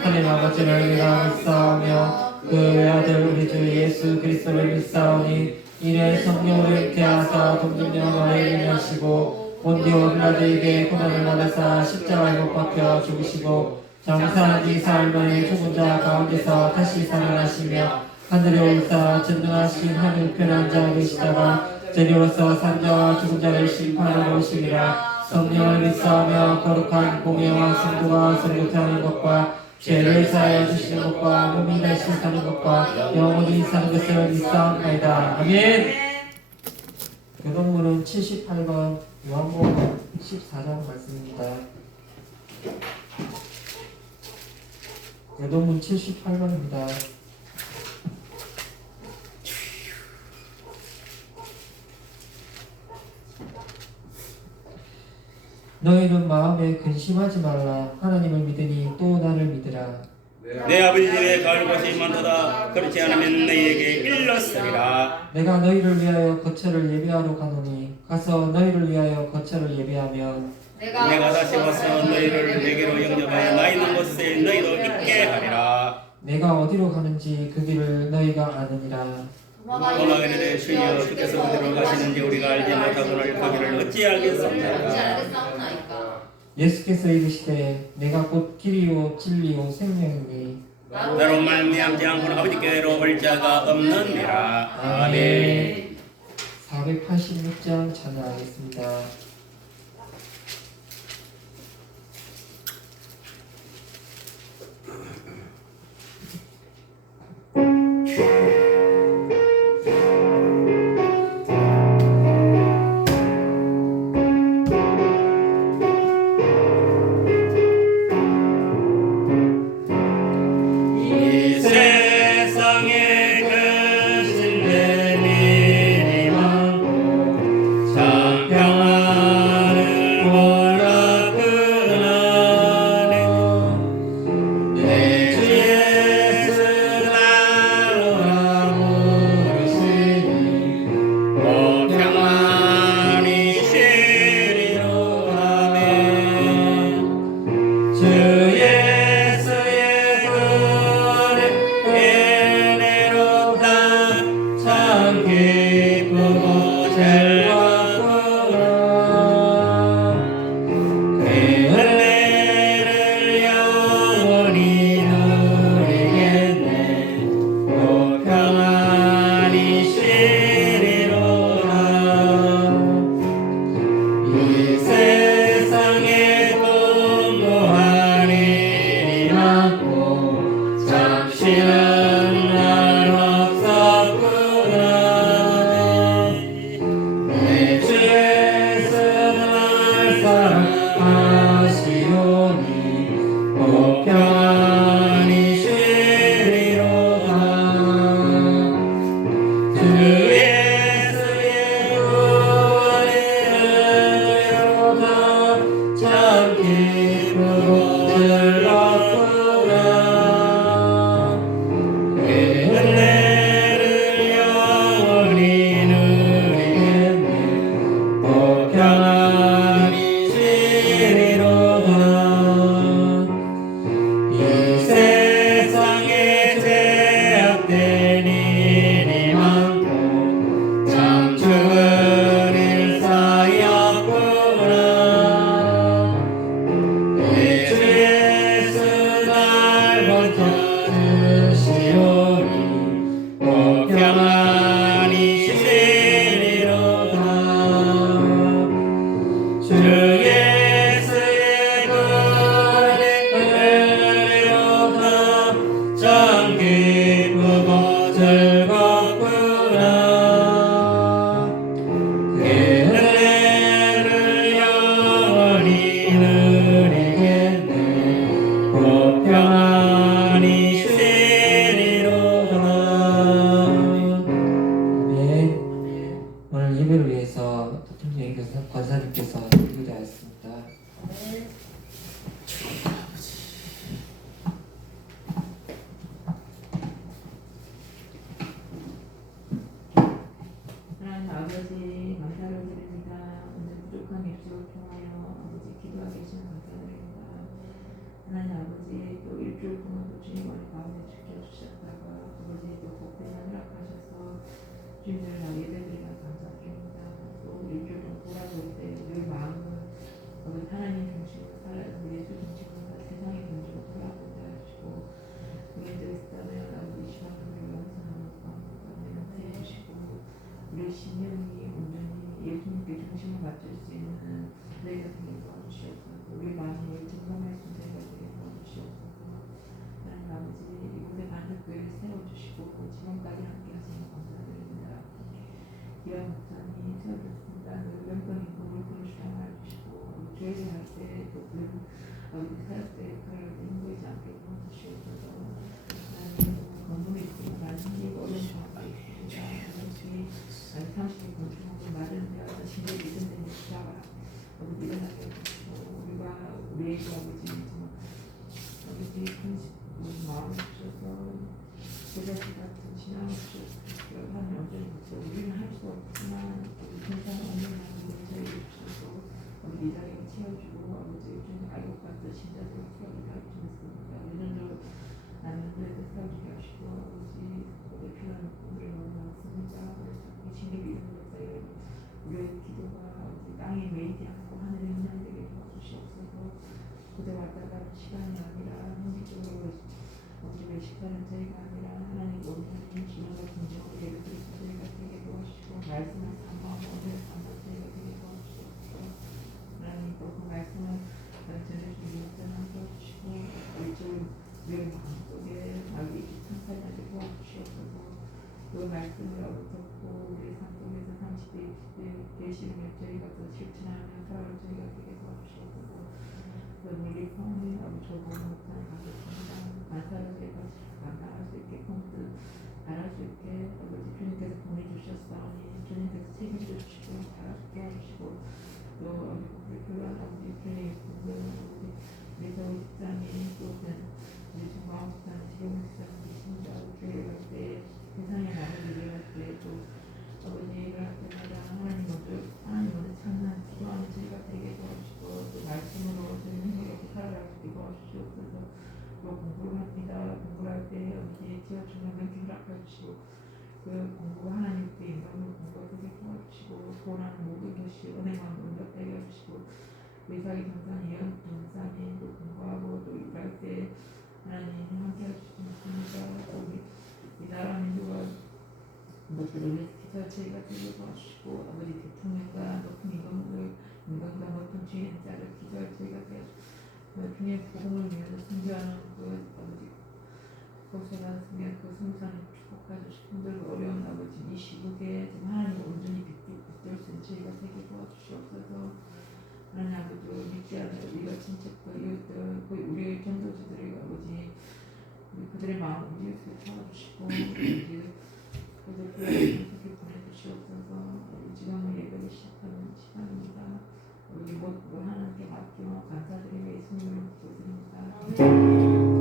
하나님 아버지를 내가 믿사오며 그 외아들 우리 주 예수 그리스도를 믿사오니 이는 성령으로 잉태하사 동정녀 마리아를 하시고 본디오 빌라도에게 고난을 받으사 십자가에 못 박혀 죽으시고 장사한 지 사흘 만에 죽은 자 가운데서 다시 살아나시며 하늘에 올사 전능하신 하늘 편한 자 되시다가 저리로서 산자와 죽은 자를 심판하러 오시리라. 성령을 믿사오며 거룩한 공예와 성도가 성육하는 것과 죄를 사하여 주시는 것과 몸이 다시 사는 것과 영원히 사는 것을 믿사옵나이다. 아멘. 교동문은 78번 요한복음 14장 말씀입니다. 교동문 78번입니다. 너희는 마음에 근심하지 말라. 하나님을 믿으니 또 나를 믿으라. 내 아버지 집에 갈 곳이 많도다. 그렇지 않으면 너희에게 일렀으리라. 내가 너희를 위하여 거처를 예비하러 가노니 가서 너희를 위하여 거처를 예비하면 내가 다시 와서 너희를 내게로 영접하여 나 있는 곳에 너희도 있게 하리라. 내가 어디로 가는지 그 길을 너희가 아느니라. 도마가 이르되 주여 주께서 어디로 가시는지 우리가 알지 못하거늘 그 길을 어찌 알겠사옵나이까. 예수께서 이르시되 내가 곧 길이요 진리요 생명이니 나로 말미암지 않고는 아버지께로 올 자가 없느니라. 아멘. 486장 찬양하겠습니다. 부족한 입술을 통하여 아버지 기도하게 해주시면 감사드립니다. 하나님 아버지 아버지 또 일주일 동안도 주님만의 가운데 지켜주셨다가 아버지 또 복된 허락하셔서 주님을 날 예배드리며 감사드립니다. 또 일주일 동안 돌아볼 때 우리 마음은 아버지 하나님 중심으로 살아야 예수 중심으로 세상의 중심으로 돌아보게 하시고 우리들이 있다면 아버지 이 시간 우리를 완성하는 가운데 세워주시고 우리의 신령이 온전히 예수님께 중심을 맞출 수 있는 내가 되게 도와주시옵소서. 우리 마음을 증거할 수 있는 내가 되게 도와주시옵소서. 하나님 아버지 이곳에 반석교회를 세워주시고 지금까지 함께 하시는 감사드립니다. 기왕 목사님 세워주셨습니다. 늘 영광 인공을 부르시라 말해주시고 교회를 할 때 또 아버지 사역 때 그를 인도하지 않게 도와주시옵소서. 하나님 건강에 있고 많은 힘이 어려운 가운데 있습니다. 아버지 30일 건축하고 마른 데와서 신의 믿음 된 역사가 아버지 일어나게 해주시고 우리의 아버지 큰 마음을 주셔서 제자식 같은 신앙을 주셔서 하나님 언제나 우리는 할 수 없지만 우리 괜찮은 언제나 우리 저희를 주셔서 아버지 이 자리를 채워주고 아버지 주님 알고 봤던 신자들을 세워주게 하셨습니다. 우리는 나는 너희들 세워주게 하시고 아버지 우리의 필요한 우리를 너무 많습니다. 신의 믿음을 역사에 우리의 기도가 아버지 땅에 매이지 않고 하늘에 흔들리게 도와주시옵소서. 그대 왔다 가는 시간이 아니라 현실적으로 아버지 외식하는 저희가 아니라 하나님 우리 하나님 주님과 긍정을 예배드릴 저희가 되게 도와주시고 말씀을 삼아서 오늘 삼아 저희가 되게 도와주시옵소서. 하나님 또 그 말씀을 전해주신 역사를 도와주시고 우리의 마음속에 마귀의 기탄살나게 도와주시옵소서. 그 말씀을 얻었고 우리 삶 속에서 30대 20대 계시면 저희가 또 실천하는 사람을 저희가 되게 도와주시옵소서. 우리 성은 아버지 좋은 목사를 가겠습니다. 만사를 제가 감당할 수 있게 pom도 잘할 수 있게 아버지 주님께서 보내주셨사오니 주님께서 책임져 주시고 잘하게 해주시고 또 우리 교회와 아버지 교회의 분들 우리 서울 집사님 또 우리 정마음 목사님 지금 목사님 계십니다. 교회 갈 때 세상에 나를 일할 때또 아버지 일할 때마다 하나님 먼저 찬양 기도하는 저희가 되게 도와주시고 또 말씀으로 저희는 행복하게 살아갈 수 있게 도와주시옵소서. 또 공부를 합니다. 공부를 할 때 아버지 지어주는 멘트 허락해주시고 그 공부가 하나님께 인간으로 공부가 되게 도와주시고 돈하는 모든 것이 은행만 응답되게 해주시고 의사기 전산 예언 전산이 또 공부하고 또 일할 때 하나님 함께 해주시겠습니다. 우리 이 나라 민주가 이것들을 기사 저희가 되게 도와주시고 아버지 대통령과 높은 임금과 높은 주인자를 기도할 저희가 되어 주님의 복음을 위해서 승리하는 그 아버지 고생한 승리한 그 성산을 축복하여 주시고 어려운 아버지 이 시국에 하나님 온전히 붙들 수 있는 저희가 되게 도와주시옵소서. 하나님 아버지 믿지 않는 우리가 친척과 이웃들 우리의 전도지들의 아버지 그들의 마음을 이웃을 도와주시고 그들을 그렇게 보내주시옵소서. 지금은 예배를 시작하는 시간입니다. 우리 모두 하나님께 맡겨 감사드리며 예수님을 기도드립니다.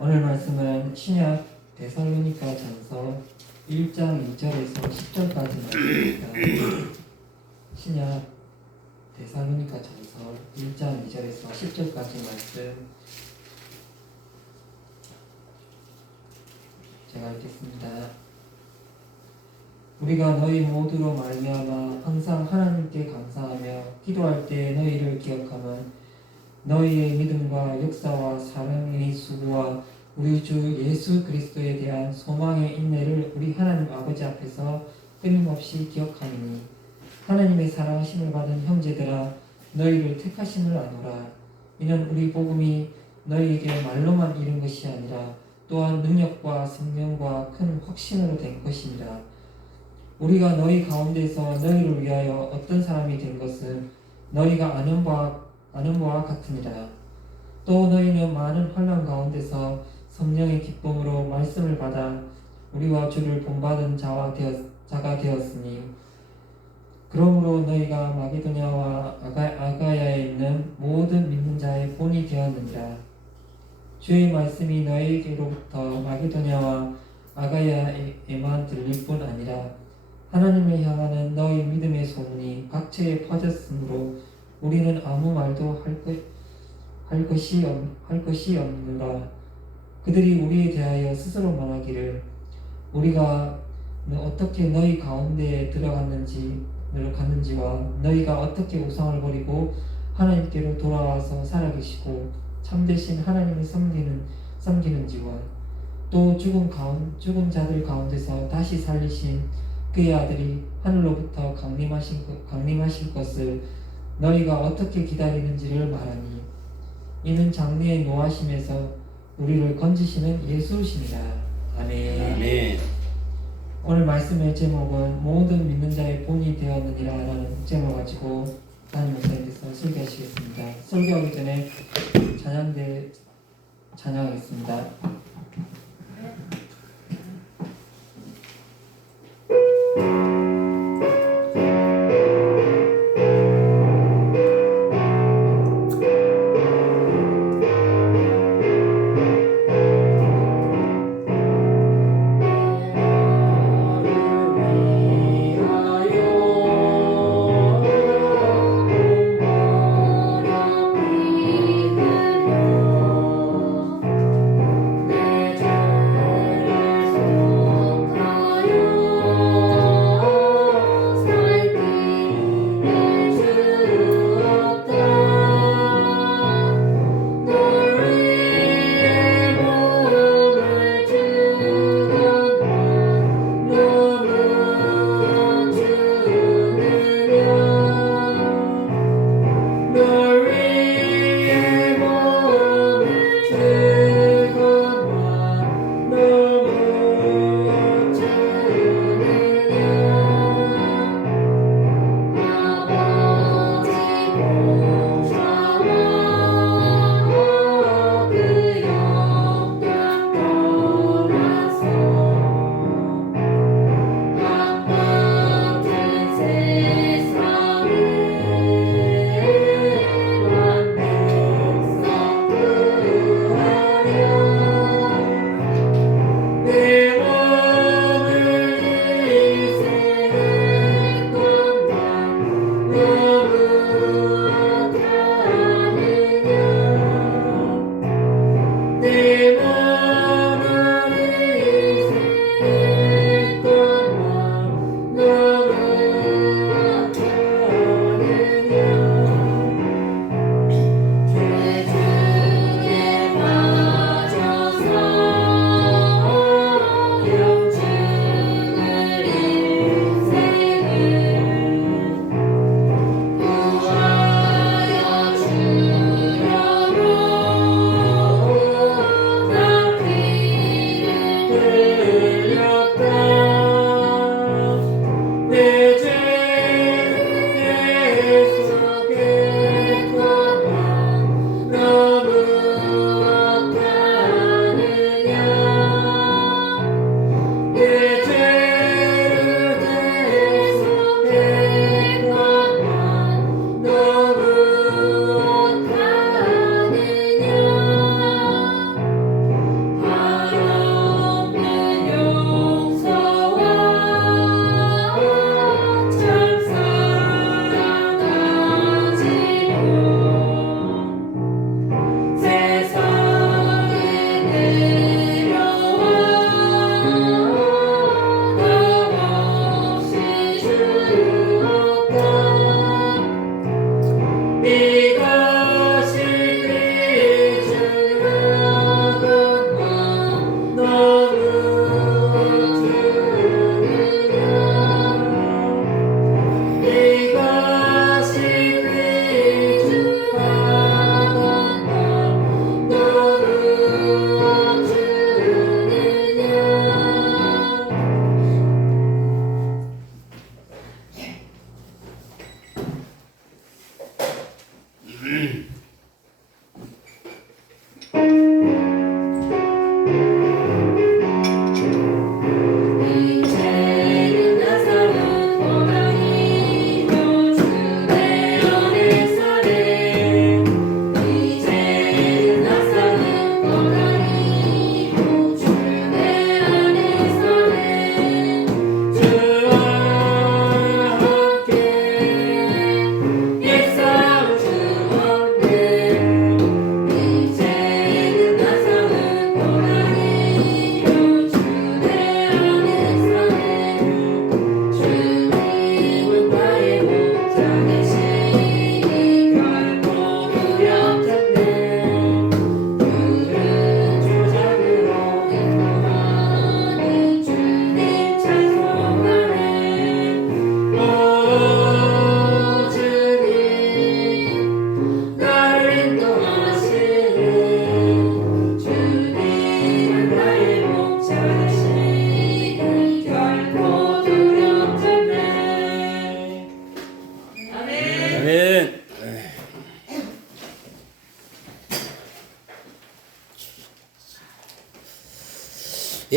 오늘 말씀은 신약 데살로니가 전서 1장 2절에서 10절까지 말씀입니다. 신약 데살로니가 전서 1장 2절에서 10절까지 말씀 제가 읽겠습니다. 우리가 너희 모두로 말미암아 항상 하나님께 감사하며 기도할 때 너희를 기억하면 너희의 믿음과 역사와 사랑의 수고와 우리 주 예수 그리스도에 대한 소망의 인내를 우리 하나님 아버지 앞에서 끊임없이 기억하니 하나님의 사랑하심을 받은 형제들아 너희를 택하심을 아노라. 이는 우리 복음이 너희에게 말로만 이른 것이 아니라 또한 능력과 생명과 큰 확신으로 된 것이니라. 우리가 너희 가운데서 너희를 위하여 어떤 사람이 된 것은 너희가 아는 바와 같으니라. 또 너희는 많은 환난 가운데서 성령의 기쁨으로 말씀을 받아 우리와 주를 본받은 자가 되었으니 그러므로 너희가 마게도냐와 아가야에 있는 모든 믿는 자의 본이 되었느니라. 주의 말씀이 너희에게로부터 마게도냐와 아가야에만 들릴 뿐 아니라 하나님을 향하는 너희 믿음의 소문이 각처에 퍼졌으므로 우리는 아무 말도 할 것이 없느라. 그들이 우리에 대하여 스스로 말하기를 우리가 어떻게 너희 가운데에 들어갔는지와 너희가 어떻게 우상을 버리고 하나님께로 돌아와서 살아계시고 참되신 하나님을 섬기는지와 또 죽은 자들 가운데서 다시 살리신 그의 아들이 하늘로부터 강림하실 것을 너희가 어떻게 기다리는지를 말하니 이는 장래의 노하심에서 우리를 건지시는 예수시니라. 아멘. 아멘. 오늘 말씀의 제목은 모든 믿는 자의 본이 되었느니라라는 제목을 가지고 담임 목사님께서 설교하시겠습니다. 설교하기 전에 찬양하겠습니다.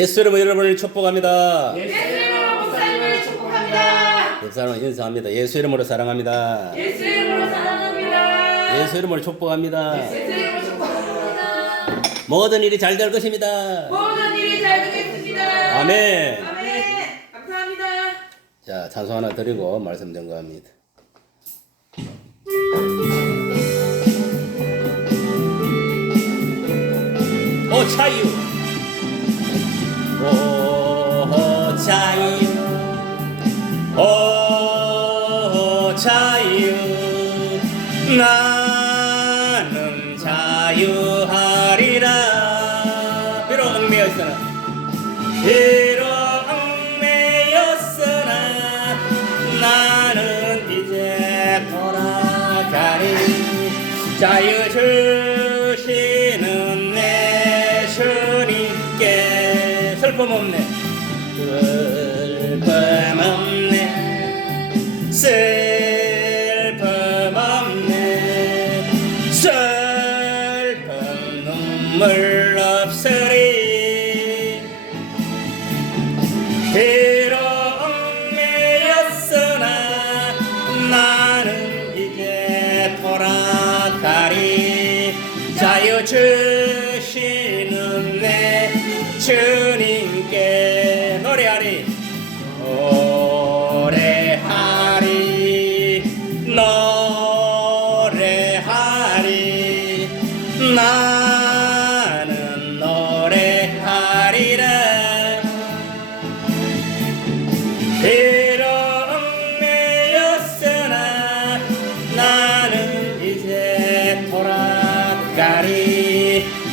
예수 이름으로 여러분을 축복합니다. 예수 이름으로 목사님을 축복합니다. 옆 사람은 인사합니다. 예수 이름으로 사랑합니다. 예수 이름으로 사랑합니다. 예수 이름으로 축복합니다. 예수 이름으로 축복합니다. 모든 일이 잘 될 것입니다. 모든 일이 잘 되겠습니다. 아멘. 아멘. 감사합니다. 자, 찬송 하나 드리고 말씀 전가합니다. 오 자유, 오 자유, 오 자유, 나는 자유하리라. 비록 얽매였으나 비록 얽매였으나 나는 이제 돌아가리. 자유 주시는 내 주님께 슬픔 없네, 슬픔 없네, 슬픔 없네, 슬픔 눈물 없으리. 비록 얽매였으나 나는 이제 돌아가리. 자유 주시는 내 주님께 노래하리, 노래하리, 노래하리, 나는 노래하리라. 비록 얽매였으나 나는 이제 돌아가리.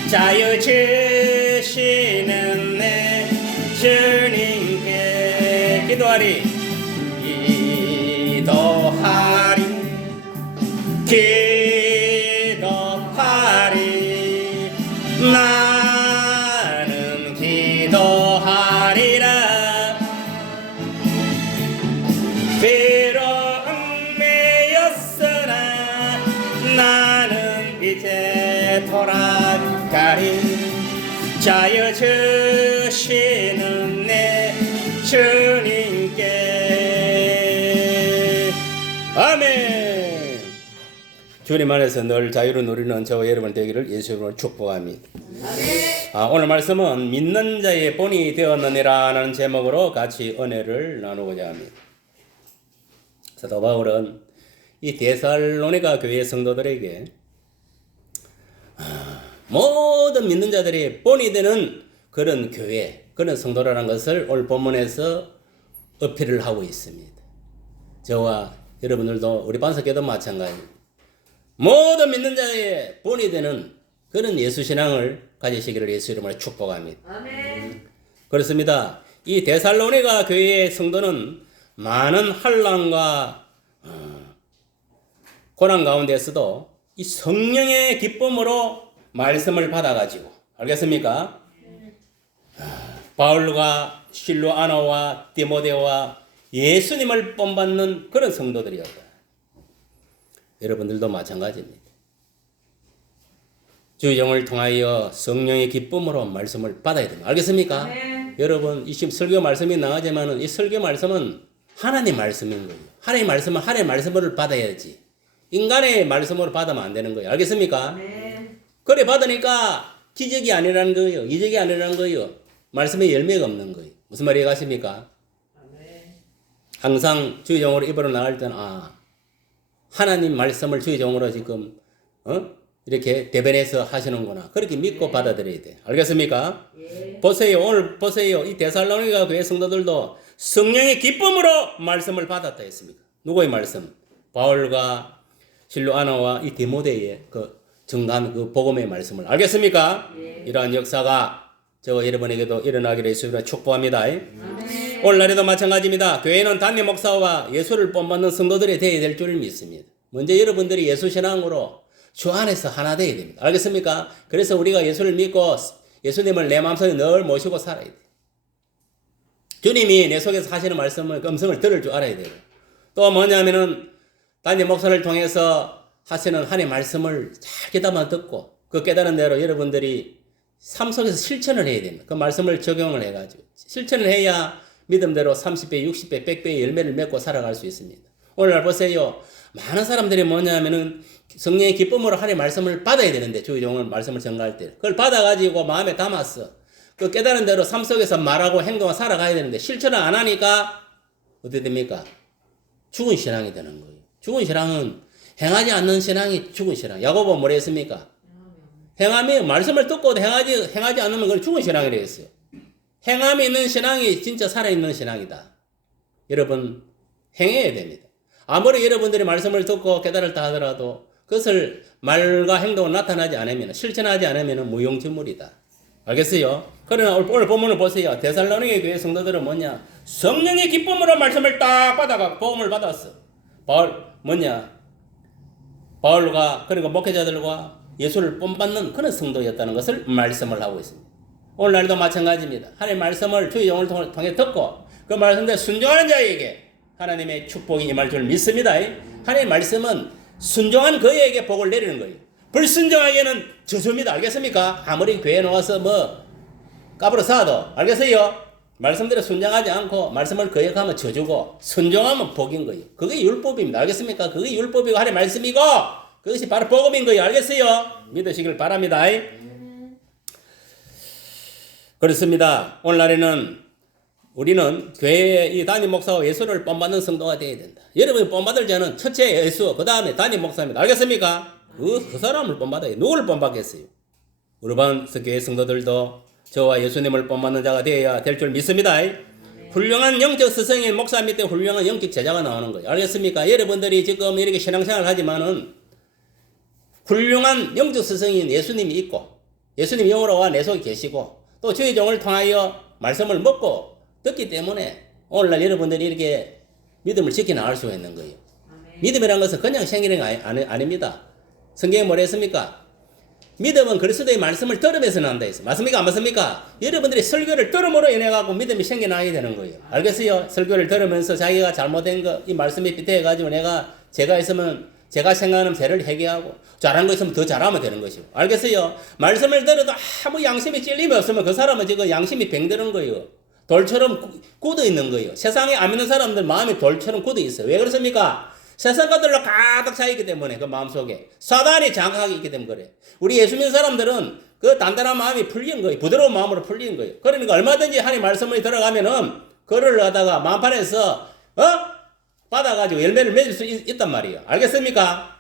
자유 주시는 내 주님께 기도하리, 기도하리, 기도하리, 나는 기도하리라. 비록 얽매였으나 나는 이제 돌아가리. 자유 주시는 내 주님께 아멘. 주님 안에서 늘 자유를 누리는 저와 여러분 되기를 예수 이름으로 축복합니다. 오늘 말씀은 믿는 자의 본이 되었느니라는 제목으로 같이 은혜를 나누고자 합니다. 사도 바울은 이 데살로니가 교회 성도들에게 모든 믿는 자들이 본이 되는 그런 교회, 그런 성도라는 것을 오늘 본문에서 어필을 하고 있습니다. 저와 여러분들도 우리 반석교도 마찬가지입니다. 모든 믿는 자의 본이 되는 그런 예수신앙을 가지시기를 예수 이름으로 축복합니다. 아멘. 그렇습니다. 이 데살로니가 교회의 성도는 많은 환난과 고난 가운데서도 이 성령의 기쁨으로 말씀을 받아가지고, 알겠습니까? 바울과 실로아나와 디모데와 예수님을 본받는 그런 성도들이었다. 여러분들도 마찬가지입니다. 주의 영을 통하여 성령의 기쁨으로 말씀을 받아야 됩니다. 알겠습니까? 네. 여러분, 이 지금 설교 말씀이 나가지만은 이 설교 말씀은 하나님의 말씀인 거예요. 하나님의 말씀은 하나님의 말씀을 받아야지. 인간의 말씀으로 받으면 안 되는 거예요. 알겠습니까? 네. 그래 받으니까 기적이 아니라는 거예요. 이적이 아니라는 거예요. 말씀에 열매가 없는 거예요. 무슨 말이 가십니까? 항상 주의 종으로 입으로 나갈 때는 하나님 말씀을 주의 종으로 지금 이렇게 대변해서 하시는구나. 그렇게 믿고 받아들여야 돼. 알겠습니까? 예. 보세요. 오늘 보세요. 이 데살로니가 교회 성도들도 성령의 기쁨으로 말씀을 받았다 했습니다. 누구의 말씀? 바울과 실로아나와 이 디모데의 그 증거한 그 복음의 말씀을. 알겠습니까? 예. 이러한 역사가 저와 여러분에게도 일어나기를 예수님으로 축복합니다. 아멘. 오늘날에도 마찬가지입니다. 교회는 담임 목사와 예수를 본받는 성도들이 되어야 될 줄 믿습니다. 먼저 여러분들이 예수 신앙으로 주 안에서 하나 되어야 됩니다. 알겠습니까? 그래서 우리가 예수를 믿고 예수님을 내 마음속에 늘 모시고 살아야 돼요. 주님이 내 속에서 하시는 말씀을, 음성을 들을 줄 알아야 돼요. 또 뭐냐면은 담임 목사를 통해서 하시는 하나님의 말씀을 잘 깨달아 듣고 그 깨달은 대로 여러분들이 삶 속에서 실천을 해야 됩니다. 그 말씀을 적용을 해가지고 실천을 해야 믿음대로 30배, 60배, 100배의 열매를 맺고 살아갈 수 있습니다. 오늘날 보세요. 많은 사람들이 뭐냐면은 성령의 기쁨으로 하나님의 말씀을 받아야 되는데 주의종을 말씀을 전가할 때 그걸 받아가지고 마음에 담았어. 그 깨달은 대로 삶 속에서 말하고 행동하고 살아가야 되는데 실천을 안 하니까 어떻게 됩니까? 죽은 신앙이 되는 거예요. 죽은 신앙은 행하지 않는 신앙이 죽은 신앙. 야고보는 뭐라 했습니까? 행함이 말씀을 듣고도 행하지 않으면 그건 죽은 신앙이라 했어요. 행함이 있는 신앙이 진짜 살아있는 신앙이다. 여러분 행해야 됩니다. 아무리 여러분들이 말씀을 듣고 깨달았다 하더라도 그것을 말과 행동으로 나타나지 않으면 실천하지 않으면 무용지물이다. 알겠어요? 그러나 오늘 본문을 보세요. 데살로니게 교회 성도들은 뭐냐? 성령의 기쁨으로 말씀을 딱 받아가 복음을 받았어. 바울과 그리고 목회자들과 예수를 본받는 그런 성도였다는 것을 말씀을 하고 있습니다. 오늘날도 마찬가지입니다. 하나님의 말씀을 주의 영을 통해 듣고 그 말씀대로 순종하는 자에게 하나님의 축복이 임할 줄 믿습니다. 하나님의 말씀은 순종한 그에게 복을 내리는 거예요. 불순종하기에는 저주입니다. 알겠습니까? 아무리 교회에 나와서 까불어 싸도 알겠어요? 말씀대로 순종하지 않고 말씀을 거역하면 저주고 순종하면 복인 거예요. 그게 율법입니다. 알겠습니까? 그게 율법이고 하나님의 말씀이고 그것이 바로 복음인 거예요. 알겠어요? 믿으시길 바랍니다. 그렇습니다. 오늘날에는 우리는 교회의 이 담임 목사와 예수를 본받는 성도가 되어야 된다. 여러분이 본받을 자는 첫째 예수, 그 다음에 담임 목사입니다. 알겠습니까? 그 사람을 본받아요. 누구를 본받겠어요? 우리 반석 교회 성도들도 저와 예수님을 본받는 자가 되어야 될 줄 믿습니다. 훌륭한 영적 스승인 목사 밑에 훌륭한 영적 제자가 나오는 거예요. 알겠습니까? 여러분들이 지금 이렇게 신앙생활을 하지만은 훌륭한 영적 스승인 예수님이 있고 예수님 영으로와 내 속에 계시고 또 주의 종을 통하여 말씀을 먹고 듣기 때문에 오늘날 여러분들이 이렇게 믿음을 지켜나갈 수가 있는 거예요. 믿음이라는 것은 그냥 생기는 게 아닙니다. 성경에 뭐라 했습니까? 믿음은 그리스도의 말씀을 들으면서 난다 했어요. 맞습니까? 안 맞습니까? 여러분들이 설교를 들음으로 인해가지고 믿음이 생겨나게 되는 거예요. 알겠어요? 설교를 들으면서 자기가 잘못된 거, 이 말씀에 빗대가지고 제가 있으면 제가 생각하는 죄를 회개하고 잘한 거 있으면 더 잘하면 되는 것이고. 알겠어요? 말씀을 들어도 아무 양심이 찔림이 없으면 그 사람은 지금 양심이 병드는 거예요. 돌처럼 굳어 있는 거예요. 세상에 안 믿는 사람들 마음이 돌처럼 굳어 있어요. 왜 그렇습니까? 세상 것들로 가득 차 있기 때문에 그 마음속에 사단이 장악하게 있기 때문에 그래. 우리 예수 믿는 사람들은 그 단단한 마음이 풀린 거예요. 부드러운 마음으로 풀린 거예요. 그러니까 얼마든지 하나님 말씀이 들어가면은 그를 갖다가 마음판에서 받아가지고 열매를 맺을 수 있단 말이에요. 알겠습니까?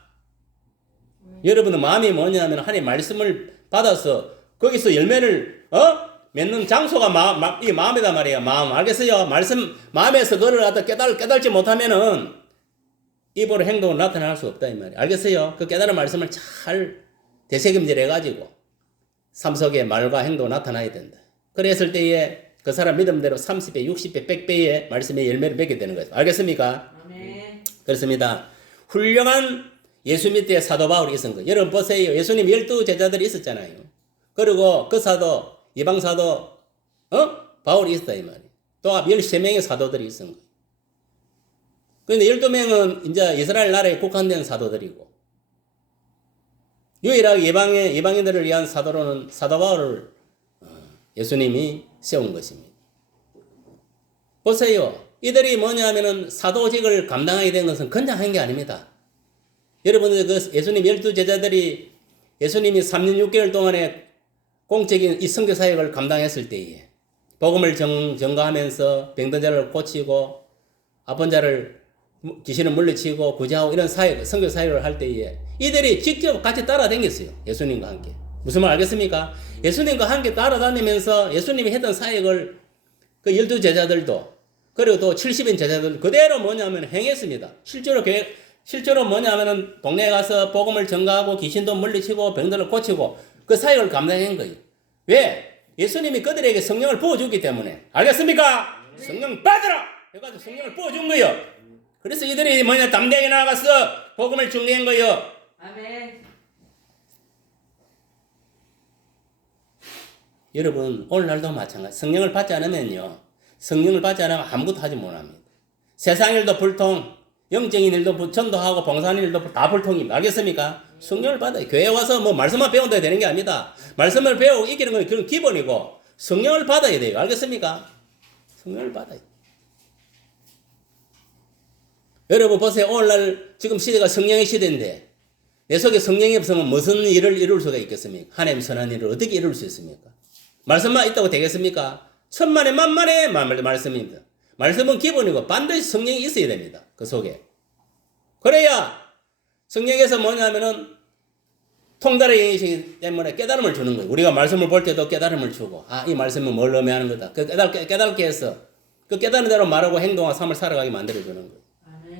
여러분의 마음이 뭐냐면 하나님 말씀을 받아서 거기서 열매를 맺는 장소가 이 마음이단 말이에요. 마음. 알겠어요? 마음에서 그를 갖다 깨달지 못하면은 입으로 행동으로 나타날 수 없다 이 말이에요. 알겠어요? 그 깨달은 말씀을 잘 되새김질 해가지고 삶 속에 말과 행동으로 나타나야 된다. 그랬을 때에 그 사람 믿음대로 30배, 60배, 100배의 말씀의 열매를 맺게 되는 거죠. 알겠습니까? 아멘. 그렇습니다. 훌륭한 예수 밑에 사도 바울이 있은 거예요. 여러분 보세요. 예수님 12제자들이 있었잖아요. 그리고 그 사도, 이방 사도, 바울이 있었다 이 말이에요. 또 13명의 사도들이 있은 거예요. 그런데 12명은 이제 이스라엘 나라에 국한된 사도들이고, 유일하게 이방인들을 위한 사도로는 사도 바울을 예수님이 세운 것입니다. 보세요. 이들이 뭐냐면은 사도직을 감당하게 된 것은 그냥 한 게 아닙니다. 여러분들 그 예수님 12제자들이 예수님이 3년 6개월 동안에 공적인 이 선교 사역을 감당했을 때에 복음을 전가하면서 병든 자를 고치고 아픈 자를 귀신을 물리치고 구제하고 이런 선교 사역을 할 때에 이들이 직접 같이 따라다녔어요. 예수님과 함께. 무슨 말 알겠습니까? 예수님과 함께 따라다니면서 예수님이 했던 사역을 그 12제자들도 그리고 또 70인 제자들 그대로 뭐냐면 행했습니다. 실제로 뭐냐면은 동네에 가서 복음을 전가하고 귀신도 물리치고 병들을 고치고 그 사역을 감당한 거예요. 왜? 예수님이 그들에게 성령을 부어주기 때문에. 알겠습니까? 성령 받으라! 해가지고 성령을 부어준 거예요. 그래서 이들이 담대하게 나가서 복음을 증거한 거예요. 아멘. 여러분 오늘날도 마찬가지. 성령을 받지 않으면 아무것도 하지 못합니다. 세상 일도 불통, 영적인 일도 전도하고 봉사하는 일도 다 불통입니다. 알겠습니까? 성령을 받아요. 교회 와서 뭐 말씀만 배운다 되는 게 아닙니다. 말씀을 배우고 이기는 건 그런 기본이고 성령을 받아야 돼요. 알겠습니까? 성령을 받아요. 여러분 보세요. 오늘날 지금 시대가 성령의 시대인데 내 속에 성령이 없으면 무슨 일을 이룰 수가 있겠습니까? 하나님 선한 일을 어떻게 이룰 수 있습니까? 말씀만 있다고 되겠습니까? 천만에 만만의 말씀입니다. 말씀은 기본이고 반드시 성령이 있어야 됩니다. 그 속에. 그래야 성령에서 뭐냐면은 통달의 영이시기 때문에 깨달음을 주는 거예요. 우리가 말씀을 볼 때도 깨달음을 주고 이 말씀은 뭘 의미하는 거다. 그 깨닫게 해서 그 깨닫는 대로 말하고 행동하고 삶을 살아가게 만들어주는 거예요.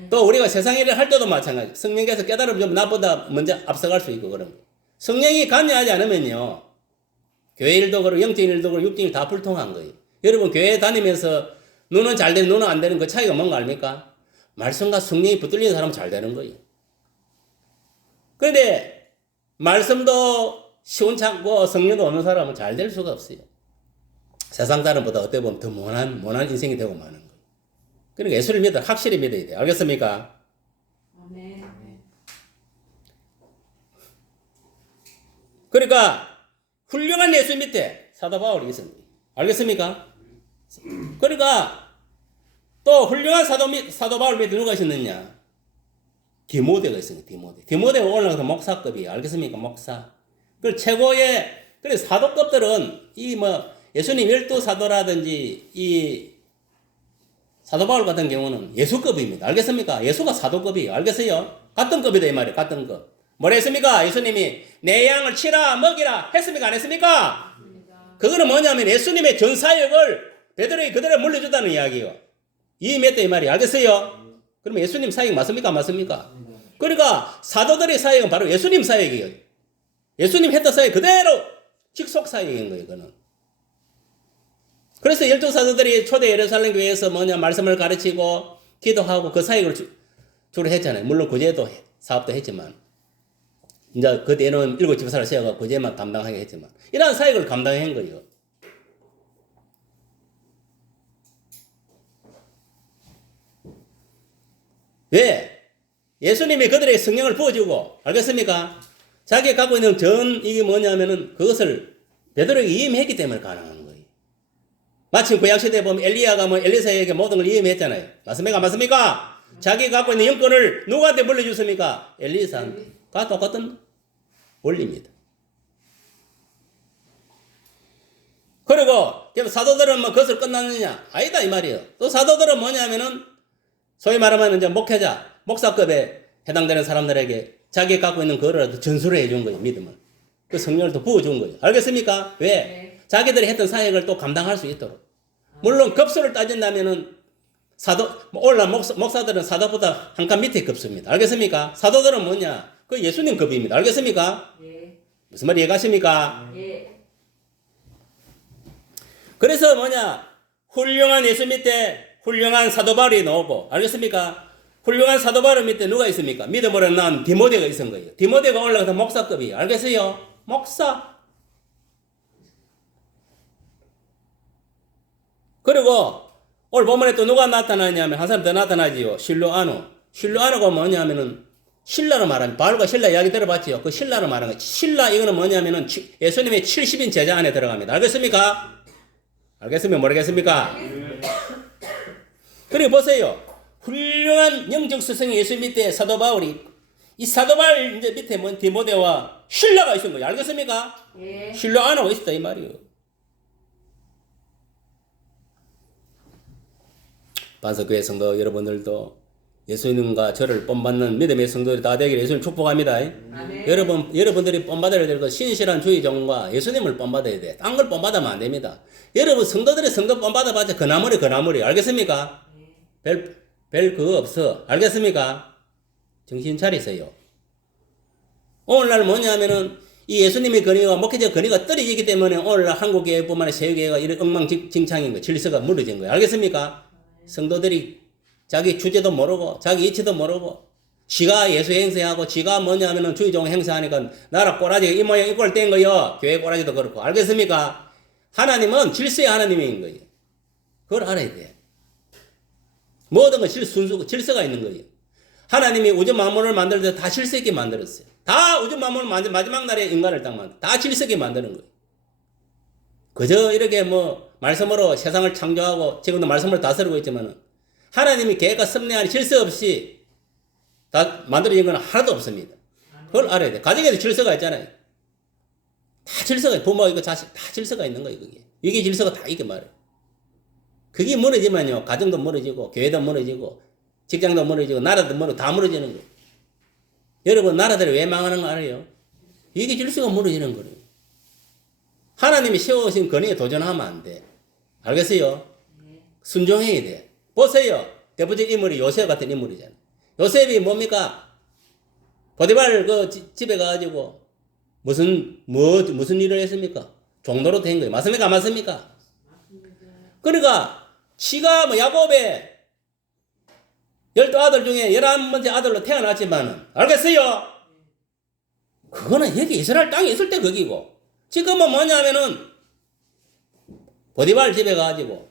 또 우리가 세상 일을 할 때도 마찬가지. 성령께서 깨달음 좀 나보다 먼저 앞서갈 수 있고 그런 거예요. 성령이 관여하지 않으면요. 교회 일도 그렇고 영적인 일도 그렇고 육적인 일 다 불통한 거예요. 여러분 교회 다니면서 눈은 잘 되는 눈은 안 되는 그 차이가 뭔가 압니까? 말씀과 성령이 붙들리는 사람은 잘 되는 거예요. 그런데 말씀도 시원찮고 성령도 없는 사람은 잘 될 수가 없어요. 세상 사람보다 어떻게 보면 더 모난 인생이 되고 마는 거예요. 그러니까 예수를 믿어 확실히 믿어야 돼요. 알겠습니까? 아멘. 그러니까 훌륭한 예수 밑에 사도 바울이 있습니다. 알겠습니까? 그러니까 또 훌륭한 사도 바울 밑에 누가 있었느냐? 디모데가 있습니다. 디모데가 올라가서 목사급이에요. 알겠습니까? 목사. 그 최고의 그래서 사도급들은 예수님 12사도라든지 이 사도 바울 같은 경우는 예수급입니다. 알겠습니까? 예수가 사도급이에요. 알겠어요? 같은 급이다 이 말이에요. 같은 급. 뭐라 했습니까? 예수님이 내 양을 치라 먹이라 했습니까? 안 했습니까? 그거는 뭐냐면 예수님의 전 사역을 베드로에게 그대로 물려주다는 이야기예요. 이해했다 이 말이에요. 알겠어요? 그러면 예수님 사역 맞습니까? 맞습니까? 그러니까 사도들의 사역은 바로 예수님 사역이에요. 예수님 했던 사역 그대로 직속 사역인 거예요. 그거는. 그래서 12사도들이 초대 예루살렘 교회에서 말씀을 가르치고 기도하고 그 사역을 주로 했잖아요. 물론 구제도 사업도 했지만 이제 그때는 7집사를 세워서 구제만 담당하게 했지만 이러한 사역을 감당한 거예요. 왜? 예수님이 그들에게 성령을 부어주고 알겠습니까? 자기가 갖고 있는 이게 뭐냐면은 그것을 베드로에게 이임했기 때문에 가능한 거예요. 마침 구약시대에 보면 엘리야가 엘리사에게 모든 걸 이임했잖아요. 맞습니까? 맞습니까? 자기가 갖고 있는 영권을 누구한테 물려줬습니까? 엘리사가 똑같은 원리입니다. 그리고 사도들은 그것을 끝났느냐? 아니다 이 말이에요. 또 사도들은 뭐냐면은 소위 말하면 이제 목사급에 해당되는 사람들에게 자기가 갖고 있는 그거를 전수를 해준 거예요. 믿음을. 그 성령을 또 부어준 거예요. 알겠습니까? 왜? 네. 자기들이 했던 사역을 또 감당할 수 있도록. 물론 급수를 따진다면은 목사들은 사도보다 한 칸 밑에 급수입니다. 알겠습니까? 사도들은 뭐냐? 그 예수님 급입니다. 알겠습니까? 예. 무슨 말이 이해가십니까? 예. 그래서 훌륭한 예수 밑에 훌륭한 사도 바울이 나오고, 알겠습니까? 훌륭한 사도 바울 밑에 누가 있습니까? 믿음으로 난 디모데가 있은 거예요. 디모데가 올라가서 목사급이에요. 알겠어요? 목사. 그리고 오늘 본문에 또 누가 나타나냐면 한 사람 더 나타나지요. 실로아노. 실로아노가 뭐냐면은 신라로 말하면 바울과 신라 이야기 들어봤지요. 그 신라로 말하는 거예요. 신라 이거는 뭐냐면은 예수님의 70인 제자 안에 들어갑니다. 알겠습니까? 알겠으면 모르겠습니까? 그리고 보세요. 훌륭한 영적 스승 예수 밑에 사도 바울이 이 사도 바울 이제 밑에 디모데와 신라가 있는 거예요. 알겠습니까? 예. 실로아노가 있었다 이 말이에요. 반석교회 성도 여러분들도 예수님과 저를 본받는 믿음의 성도들이 다 되기를 예수님 축복합니다. 아멘. 여러분들이 본받아야 될 것 신실한 주의 종과 예수님을 본받아야 돼. 딴 걸 본받으면 안 됩니다. 여러분 성도들이 성도 본받아봤자 그 나물이 알겠습니까? 별 그거 없어. 알겠습니까? 정신 차리세요. 오늘날 뭐냐면은 이 예수님의 권위와 목회자 권위가 떨어지기 때문에 오늘날 한국교회뿐만 아니라 세계교회가 이런 엉망진창인 거 질서가 무너진 거예요. 알겠습니까? 성도들이 자기 주제도 모르고 자기 이치도 모르고 지가 예수 행세하고 지가 뭐냐면은 주의종 행세하니까 나라 꼬라지가 이 모양 이 꼴 된 거요. 교회 꼬라지도 그렇고. 알겠습니까? 하나님은 질서의 하나님인 거예요. 그걸 알아야 돼. 모든 건 질서가 있는 거예요. 하나님이 우주 만물을 만들 때 다 질서 있게 만들었어요. 다 우주 만물을 마지막 날에 인간을 딱 만들. 다 질서게 만드는 거예요. 그저 이렇게 뭐 말씀으로 세상을 창조하고 지금도 말씀으로 다스리고 있지만은 하나님이 계획과 섭리하는 질서 없이 다 만들어진 건 하나도 없습니다. 그걸 알아야 돼. 가정에도 질서가 있잖아요. 다 질서가 있고 부모 이거 자식 다 질서가 있는 거예요. 그게 이게 질서가 다 이게 말이에요. 그게 무너지면요 가정도 무너지고 교회도 무너지고 직장도 무너지고 나라도 무너지고 다 무너지는 거예요. 여러분 나라들이 왜 망하는 거 알아요? 이게 질서가 무너지는 거예요. 하나님이 세우신 권위에 도전하면 안 돼. 알겠어요? 순종해야 돼. 보세요. 대표적인 인물이 요셉 같은 인물이잖아요. 요셉이 뭡니까? 보디발 그 집에 가가지고 무슨 일을 했습니까? 종로로 된 거예요. 맞습니까? 맞습니까? 그러니까 지가 뭐 야곱의 12아들 중에 11번째 아들로 태어났지만 알겠어요? 그거는 여기 이스라엘 땅에 있을 때 거기고 지금은 뭐냐면은 보디발 집에 가가지고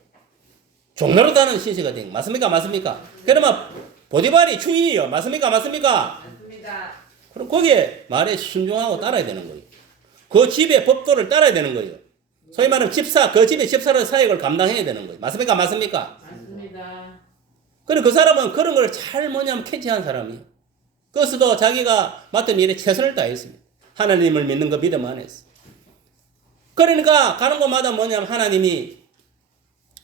종로로 다는 신세가 된 거 맞습니까? 맞습니까? 그러면 보디발이 주인이요. 맞습니까? 맞습니까? 맞습니다. 그럼 거기에 말에 순종하고 따라야 되는 거예요. 그 집의 법도를 따라야 되는 거예요. 소위 말하면 집사, 그 집의 집사의 사역을 감당해야 되는 거예요. 맞습니까? 맞습니까? 맞습니다. 그리고 그 사람은 그런 걸 잘 뭐냐면 캐치한 사람이에요. 그것도 자기가 맡은 일에 최선을 다했습니다. 하나님을 믿는 그 믿음 안에서. 그러니까 가는 곳마다 뭐냐면 하나님이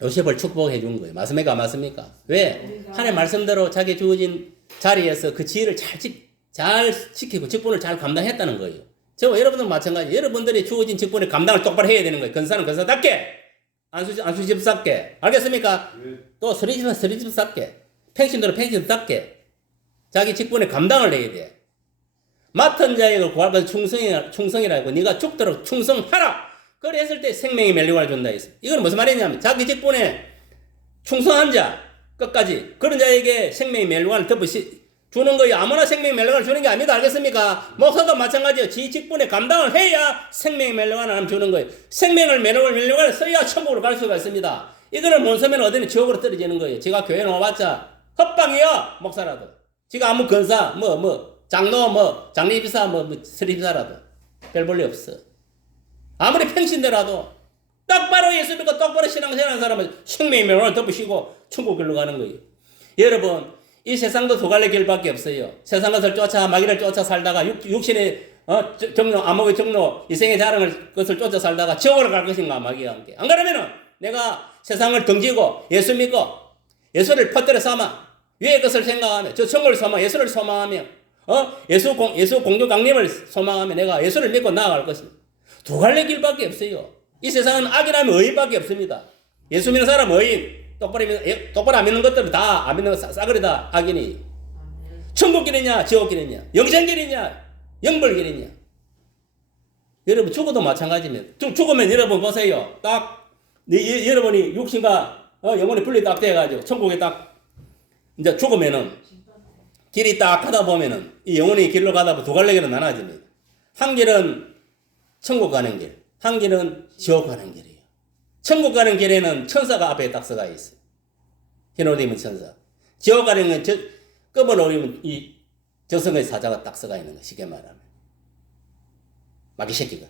요셉을 축복해 준 거예요. 맞습니까? 맞습니까? 왜? 하나님 말씀대로 자기 주어진 자리에서 그 지혜를 잘 지키고 직분을 잘 감당했다는 거예요. 저와 여러분도 마찬가지. 여러분들이 주어진 직분의 감당을 똑바로 해야 되는 거예요. 근사는 근사답게, 안수집사답게. 알겠습니까? 또 서리집사답게, 팽신대로 팽신답게 자기 직분의 감당을 해야 돼. 맡은 자에게 구할 것은 충성이라고. 네가 죽도록 충성하라. 그래 했을 때 생명의 멜리관을 준다 했어. 이건 무슨 말이냐면 자기 직분에 충성한 자 끝까지 그런 자에게 생명의 멜리관을 주는 거예요. 아무나 생명의 멜리관을 주는 게 아닙니다. 알겠습니까? 목사도 마찬가지예요. 지 직분에 감당을 해야 생명의 멜리관을 주는 거예요. 생명을 멜리관을 써야 천국으로 갈 수가 있습니다. 이거를 못 쓰면 어디는 지옥으로 떨어지는 거예요. 지가 교회 나와봤자 헛방이요. 목사라도. 지가 아무 근사 장로 장례비사 서리비사라도 별 볼일 없어. 아무리 평신대라도 똑바로 예수 믿고 똑바로 신앙생활하는 사람은 생명의 멸망을 덮으시고 천국 길로 가는 거예요. 여러분 이 세상도 두 갈래 길밖에 없어요. 세상 것을 쫓아 마귀를 쫓아 살다가 육신의 정로 암흑의 정로 이생의 자랑을 것을 쫓아 살다가 지옥으로 갈 것인가 마귀와 함께. 안 그러면은 내가 세상을 등지고 예수 믿고 예수를 퍼뜨려 삼아 위의 것을 생각하며 저 천국을 소망 예수를 소망하며 예수 공중 강림을 소망하며 내가 예수를 믿고 나아갈 것입니다. 두 갈래 길밖에 없어요. 이 세상은 악이라면 의인밖에 없습니다. 예수 믿는 사람 의인, 똑바로 안 믿는 것들은 다 안 믿는 싸그리 다 악인이. 천국길이냐 지옥길이냐 영생길이냐 영벌길이냐. 여러분 죽어도 마찬가지입니다. 죽으면 여러분 보세요. 딱 여러분이 육신과 영혼이 분리 딱 돼가지고 천국에 딱 이제 죽으면은 길이 딱 하다 보면은 이 영혼이 길로 가다 보면 두 갈래 길로 나눠집니다. 한 길은 천국 가는 길, 한 길은 지옥 가는 길이에요. 천국 가는 길에는 천사가 앞에 딱 서가 있어요. 흰 옷 입은 천사. 지옥 가는 건 검은 옷 입은 이 저승의 사자가 딱 서가 있는 거 쉽게 말하면. 마귀 새끼가.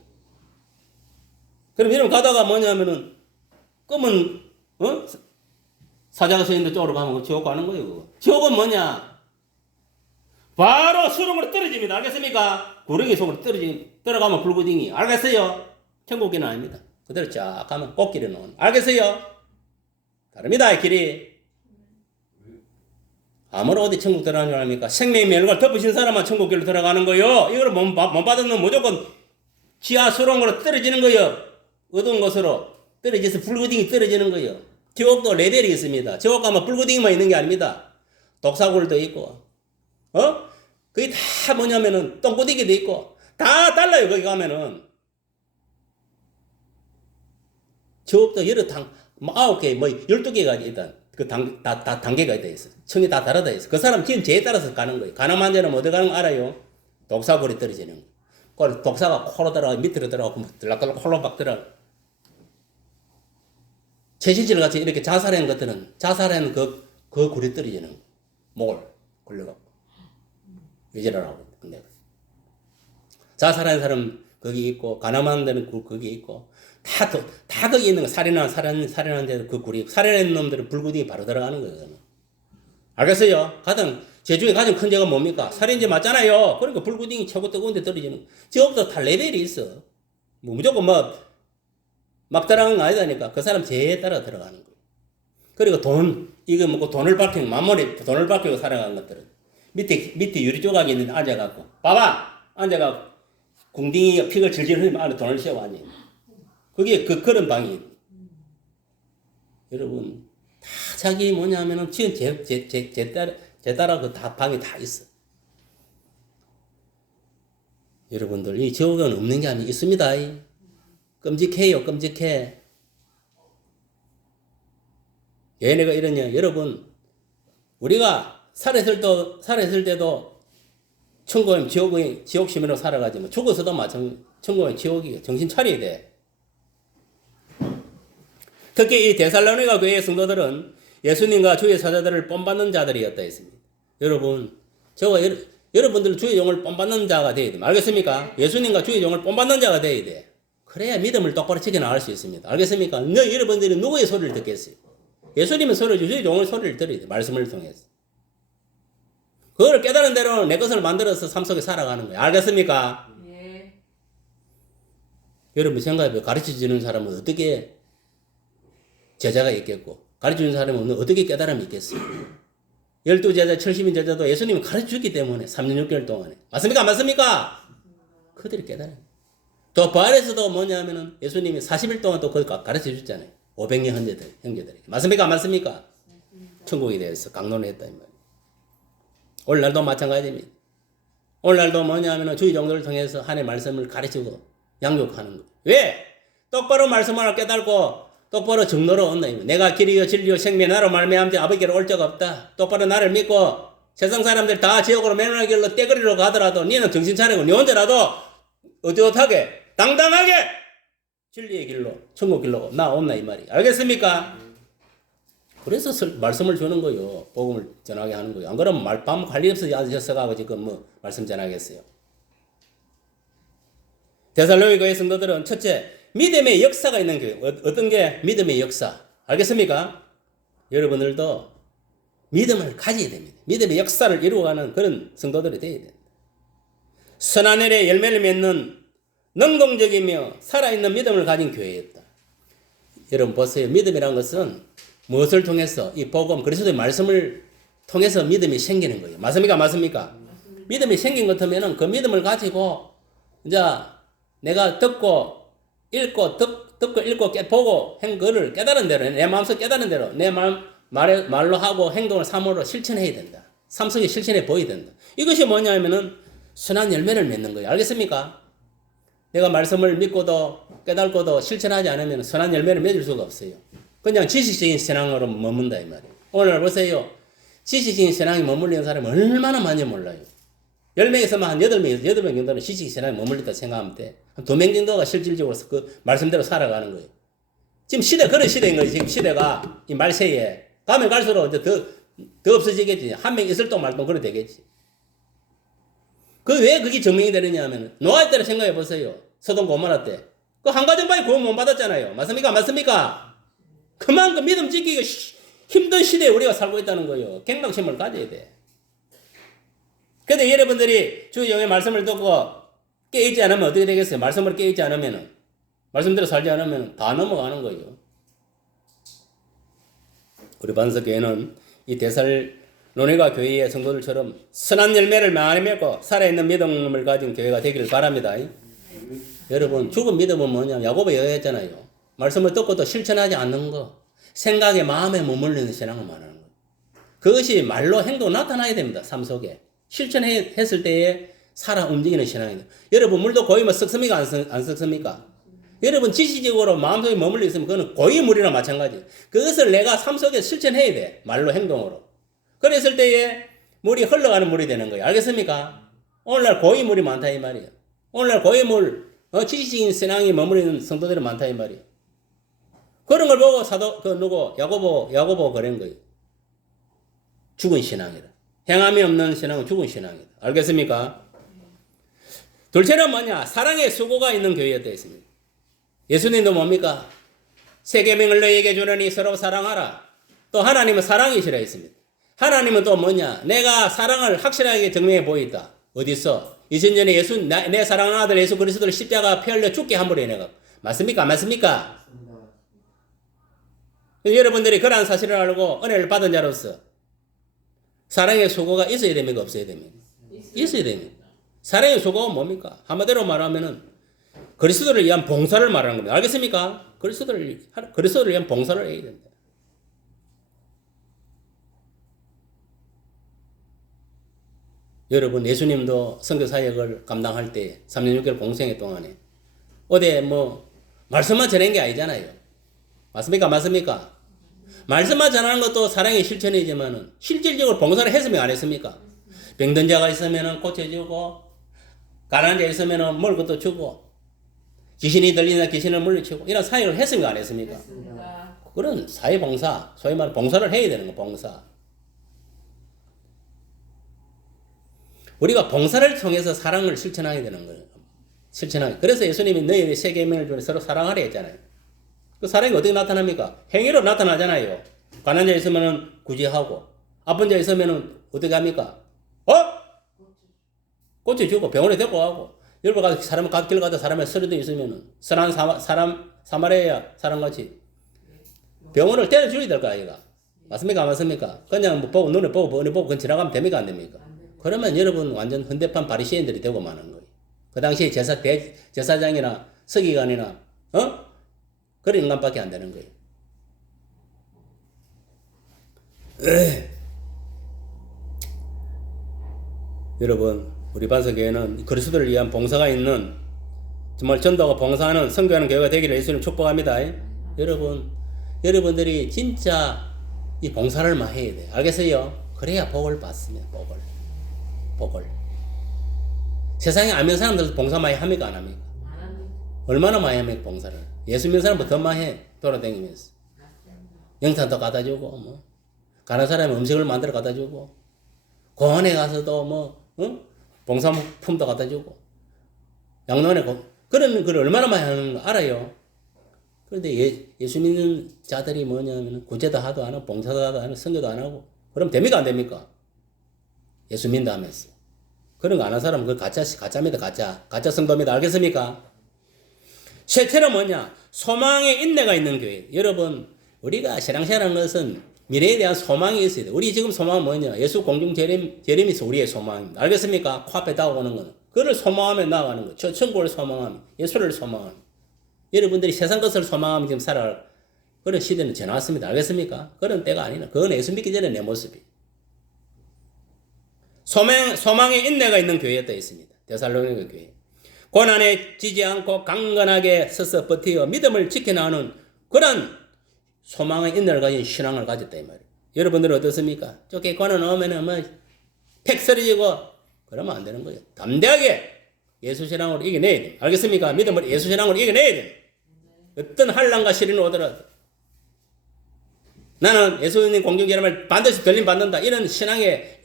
그럼 이런 가다가 뭐냐면은 검은 사자가 서 있는 쪽으로 가면 지옥 가는 거예요. 그거. 지옥은 뭐냐? 바로 수렁으로 떨어집니다. 알겠습니까? 구렁이 속으로 떨어가면 불구덩이. 알겠어요? 천국길은 아닙니다. 그대로 쫙 가면 꽃길에 놓은. 알겠어요? 다릅니다. 이 길이. 아무리 어디 천국 들어가는 줄 압니까? 생명의 멸관을 덮으신 사람만 천국길로 들어가는 거요. 이걸 못 받은 놈 무조건 지하 수렁으로 떨어지는 거요. 어두운 곳으로 떨어져서 불구덩이 떨어지는 거요. 지옥도 레벨이 있습니다. 지옥 가면 불구덩이만 있는 게 아닙니다. 독사굴도 있고, 그게 다 뭐냐면은 똥구덩이도 있고, 다 달라요. 거기 가면은. 지옥도 여러 9개, 12개가 일단, 다 단계가 있어. 청이 다 다르다 있어. 그 사람 지은 죄에 따라서 가는 거예요. 가늠한 자는 어디 가는 거 알아요? 독사굴에 떨어지는 거. 그 독사가 코로 들어가, 밑으로 들어가고, 들락들락 콜로 막 들어가. 최신질 같이 이렇게 자살한 것들은, 자살한 그 굴에 떨어지는 거. 목을 걸려갖고. 위지랄하고. 근데 자살하는 사람 거기 있고, 가늠하는 데는 거기 있고, 다 거기 있는 거. 살인하는 데도 그 굴이, 살인하는 놈들은 불구덩이 바로 들어가는 거예요. 알겠어요? 제 중에 가장 큰 죄가 뭡니까? 살인죄 맞잖아요. 그러니까 불구덩이 최고 뜨거운 데 떨어지는 거. 저것도 다 레벨이 있어. 뭐 무조건 막 들어가는 거 아니다니까. 그 사람 죄에 따라 들어가는 거예요. 그리고 이거 먹고 돈을 받기고, 만물에 돈을 받기고 살아가는 것들은 밑에 유리 조각이 있는데 앉아갖고, 봐봐! 앉아갖고, 궁딩이가 피가 질질 흘리면 안에 돈을 씌워 앉아. 그게 그런 방이. 여러분, 다 자기 뭐냐면은 지은 제 따라 그 다 방이 다 있어. 여러분들, 이 지옥은 없는 게 아니고 있습니다. 끔찍해요, 끔찍해. 왜 내가 이러냐? 여러분, 우리가 살았을 때도 천국은 지옥심으로 살아가지만 죽어서도 마찬가지. 천국은 지옥이에요. 정신 차려야 돼. 특히 이 데살로니가 교회의 성도들은 예수님과 주의 사자들을 본받는 자들이었다 했습니다. 여러분, 여러분들 주의 종을 본받는 자가 돼야 돼. 알겠습니까? 예수님과 주의 종을 본받는 자가 돼야 돼. 그래야 믿음을 똑바로 지켜나갈 수 있습니다. 알겠습니까? 여러분들이 누구의 소리를 듣겠어요? 예수님의 소리를, 주의 종의 소리를 들어야 돼. 말씀을 통해서. 그걸 깨달은 대로 내 것을 만들어서 삶 속에 살아가는 거예요. 알겠습니까? 예. 여러분 생각해봐요. 가르쳐주는 사람은 어떻게 제자가 있겠고, 가르쳐주는 사람은 어떻게 깨달음이 있겠어요? 12제자, 70인 제자도 예수님이 가르쳐주기 때문에 3년 6개월 동안에. 맞습니까? 안 맞습니까? 그들이 깨달아요. 또 부활에서도 뭐냐면은 예수님이 40일 동안 또 그걸 가르쳐줬잖아요. 500년 형제들에게. 맞습니까? 안 맞습니까? 천국에 대해서 강론을 했다 이 말이에요. 오늘날도 마찬가지입니다. 오늘날도 뭐냐면은 주의 종들을 통해서 하나님의 말씀을 가르치고 양육하는 거예요. 왜? 똑바로 말씀을 깨달고 똑바로 정로로 온다. 내가 길이요 진리요 생명 나로 말미암지 아버지께로 올 적 없다. 똑바로 나를 믿고 세상 사람들 다 지옥으로 매너의 길로 떼거리로 가더라도 니는 정신 차리고 니 혼자라도 어긋하게 당당하게 진리의 길로 천국 길로 나온다 이 말이. 알겠습니까? 그래서 말씀을 주는 거요. 복음을 전하게 하는 거요. 안 그러면 밤 관리 없이 앉아서가고 지금 말씀 전하겠어요. 데살로니가 교회 성도들은 첫째, 믿음의 역사가 있는 교회. 어떤 게 믿음의 역사? 알겠습니까? 여러분들도 믿음을 가져야 됩니다. 믿음의 역사를 이루어가는 그런 성도들이 되어야 됩니다. 선한 일에 열매를 맺는 능동적이며 살아있는 믿음을 가진 교회였다. 여러분 보세요. 믿음이라는 것은 무엇을 통해서? 이 복음, 그리스도의 말씀을 통해서 믿음이 생기는 거예요. 맞습니까? 맞습니까? 믿음이 생긴 것 같으면 그 믿음을 가지고 이제 내가 듣고 읽고 보고 한 거를 깨달은 대로 내 마음속 깨달은 대로 내 말로 하고 행동을 삶으로 실천해야 된다. 삶 속에 실천해 보여야 된다. 이것이 뭐냐면은 선한 열매를 맺는 거예요. 알겠습니까? 내가 말씀을 믿고도 깨달고도 실천하지 않으면 선한 열매를 맺을 수가 없어요. 그냥 지식적인 신앙으로 머문다 이 말이에요. 오늘 보세요. 지식적인 신앙이 머물리는 사람이 얼마나 많이 몰라요. 10명에서만 한 8명 정도는 지식적인 신앙이 머물렸다 생각하면 돼. 한 2명 정도가 실질적으로 그 말씀대로 살아가는 거예요. 지금 그런 시대인 거예요. 지금 시대가 이 말세에 가면 갈수록 이제 더 없어지겠지. 한 명 있을 동 말동 그래 되겠지. 왜 그게 증명이 되느냐 하면 노아 때를 생각해 보세요. 서동 고모라 때. 그 한 가정밖에 구원 못 받았잖아요. 맞습니까? 맞습니까? 그만큼 믿음 지키기가 힘든 시대에 우리가 살고 있다는 거예요. 경각심을 가져야 돼. 근데 여러분들이 주의 영의 말씀을 듣고 깨있지 않으면 어떻게 되겠어요? 말씀을 깨있지 않으면, 말씀대로 살지 않으면 다 넘어가는 거예요. 우리 반석교회는 이 데살로니가 교회의 성도들처럼 선한 열매를 많이 맺고 살아있는 믿음을 가진 교회가 되기를 바랍니다. 여러분, 죽은 믿음은 뭐냐? 야고보 얘기했잖아요. 말씀을 듣고도 실천하지 않는 거. 생각에 마음에 머물리는 신앙을 말하는 거. 그것이 말로 행동 나타나야 됩니다. 삶 속에. 실천했을 때에 살아 움직이는 신앙이다. 여러분, 물도 고이면 썩습니까? 안 썩습니까? 여러분, 지식적으로 마음속에 머물러 있으면 그거는 고이물이나 마찬가지. 그것을 내가 삶 속에 실천해야 돼. 말로 행동으로. 그랬을 때에 물이 흘러가는 물이 되는 거예요. 알겠습니까? 오늘날 고이물이 많다 이 말이에요. 오늘날 고이물, 지식적인 신앙이 머무르는 성도들이 많다 이 말이에요. 그런 걸 보고 야고보 그런 거예요. 죽은 신앙이라. 행함이 없는 신앙은 죽은 신앙이다. 알겠습니까? 둘째는 뭐냐? 사랑의 수고가 있는 교회였다 했습니다. 예수님도 뭡니까? 새 계명을 너희에게 주노니 서로 사랑하라. 또 하나님은 사랑이시라 했습니다. 하나님은 또 뭐냐? 내가 사랑을 확실하게 증명해 보였다. 어디서? 2000년에 내 사랑하는 아들 예수 그리스도를 십자가 피 흘려 죽게 함으로 인해 갖고. 맞습니까? 안 맞습니까? 여러분들이 그러한 사실을 알고 은혜를 받은 자로서 사랑의 수고가 있어야 됩니까? 없어야 됩니까? 있어야 됩니다. 사랑의 수고가 뭡니까? 한마디로 말하면은 그리스도를 위한 봉사를 말하는 겁니다. 알겠습니까? 그리스도를 위한 봉사를 해야 된다. 여러분, 예수님도 선교 사역을 감당할 때 3년 6개월 공생애 동안에 어디 말씀만 전한 게 아니잖아요. 맞습니까? 맞습니까? 말씀만 전하는 것도 사랑의 실천이지만은 실질적으로 봉사를 했으면 안 했습니까? 병든 자가 있으면은 고쳐주고, 가난한 자 있으면은 먹을 것도 주고, 귀신이 들리나 귀신을 물리치고, 이런 사역을 했습니까? 안 했습니까? 했습니다. 그런 사회봉사, 소위 말해 봉사를 해야 되는 거, 봉사. 우리가 봉사를 통해서 사랑을 실천하게 되는 거예요. 실천하게. 그래서 예수님이 너희 새 계명을 주니 서로 사랑하라 했잖아요. 그 사랑이 어떻게 나타납니까? 행위로 나타나잖아요. 가난한 자 있으면은 구제하고, 아픈 자 있으면은 어떻게 합니까? 고쳐주고, 병원에 데리고 가고, 여러분 가서 사람 갓길 가다 사람에 쓰러져 있으면은, 선한 사마리아 사람같이 병원을 때려줘야 될 거 아이가. 맞습니까? 안 맞습니까? 그냥 보고, 눈에 보고, 그건 지나가면 됩니까? 안 됩니까? 그러면 여러분 완전 헌대판 바리새인들이 되고 마는 거예요. 그 당시에 제사장이나 서기관이나, 그런 인간밖에 안 되는 거예요. 여러분, 우리 반석교회는 그리스도를 위한 봉사가 있는, 정말 전도가 봉사하는 선교하는 교회가 되기를 예수님 축복합니다. 여러분들이 진짜 이 봉사를 많이 해야 돼요. 알겠어요? 그래야 복을 받습니다. 복을. 세상에 알면 사람들도 봉사 많이 합니까? 안 합니까? 얼마나 많이 합니까? 봉사를. 예수 믿는 사람은 더 많이 해. 돌아다니면서. 영탄도 갖다 주고, 가난 사람이 음식을 만들어 갖다 주고, 공원에 가서도 봉사품도 갖다 주고, 양로원에 그런 걸 얼마나 많이 하는 거 알아요. 그런데 예수 믿는 자들이 뭐냐면 구제도 하도 안 하고, 봉사도 하도 안 하고, 선교도 안 하고, 그럼 됩니까? 안 됩니까? 예수 믿는다 하면서. 그런 거 안 하는 사람은 그 가짜입니다. 가짜 성도입니다. 알겠습니까? 셋째는 뭐냐? 소망의 인내가 있는 교회. 여러분, 우리가 신앙생활하는 것은 미래에 대한 소망이 있어야 돼. 우리 지금 소망은 뭐냐? 예수 공중 재림이서 우리의 소망입니다. 알겠습니까? 코앞에 다가오는 거는. 그를 소망하며 나아가는 거. 저 천국을 소망하며, 예수를 소망하며. 여러분들이 세상 것을 소망하며 지금 살아갈 그런 시대는 지나왔습니다. 알겠습니까? 그런 때가 아니라. 그건 예수 믿기 전에 내 모습이. 소망의 인내가 있는 교회였다 했습니다. 데살로니가 교회. 고난에 지지 않고 강건하게 서서 버티어 믿음을 지켜나가는 그런 소망의 인내를 가진 신앙을 가졌다 이 말이에요. 여러분들은 어떻습니까? 저게 고난 오면은 팩 쓰러지고 그러면 안 되는 거예요. 담대하게 예수 신앙으로 이겨내야 돼. 알겠습니까? 믿음을 예수 신앙으로 이겨내야 돼. 어떤 한란과 시련이 오더라도 나는 예수님 공중제람을 반드시 들림 받는다. 이런 신앙의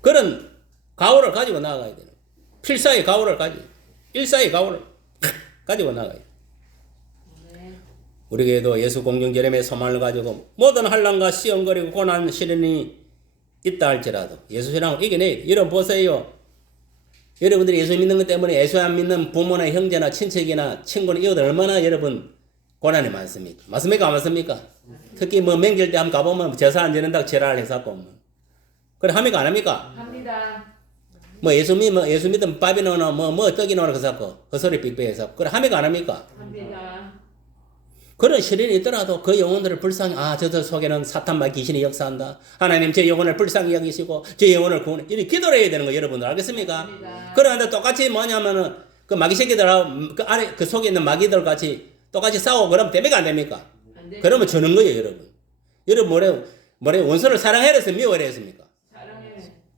그런 가오를 가지고 나아가야 돼요. 필사의 가오를 일사의 가오를 가지고 나아가야 돼요. 우리 교회도 예수 공중제람의 소망을 가지고 모든 한란과 시험거리고 고난 시련이 있다 할지라도 예수 신앙을 이겨내야 돼요. 여러분 보세요. 여러분들이 예수 믿는 것 때문에 예수 안 믿는 부모나 형제나 친척이나 친구나 이웃들 얼마나 여러분 고난이 많습니까? 맞습니까? 안 맞습니까? 특히 명절 때 한번 가보면 제사 안 지낸다고 지랄을 해서고 그래 합니까? 안 합니까? 합니다. 예수 믿으면 밥이 나오나 떡이 나오나 그래서 헛소리 삑삑해서 그래 합니까? 안 합니까? 합니다. 그런 시련이 있더라도 그 영혼들을 불쌍히 저들 속에는 사탄과 귀신이 역사한다. 하나님 제 영혼을 불쌍히 여기시고 제 영혼을 구원해. 이렇게 기도를 해야 되는 거 여러분들 알겠습니까? 그런데 똑같이 뭐냐면은 그 마귀 새끼들하고 그 속에 있는 마귀들 같이 똑같이 싸우고 그러면 됩니까? 안 됩니까? 그러면 저는 거예요 여러분. 여러분 뭐래 원수를 사랑해라 했으면 미워해라 했습니까?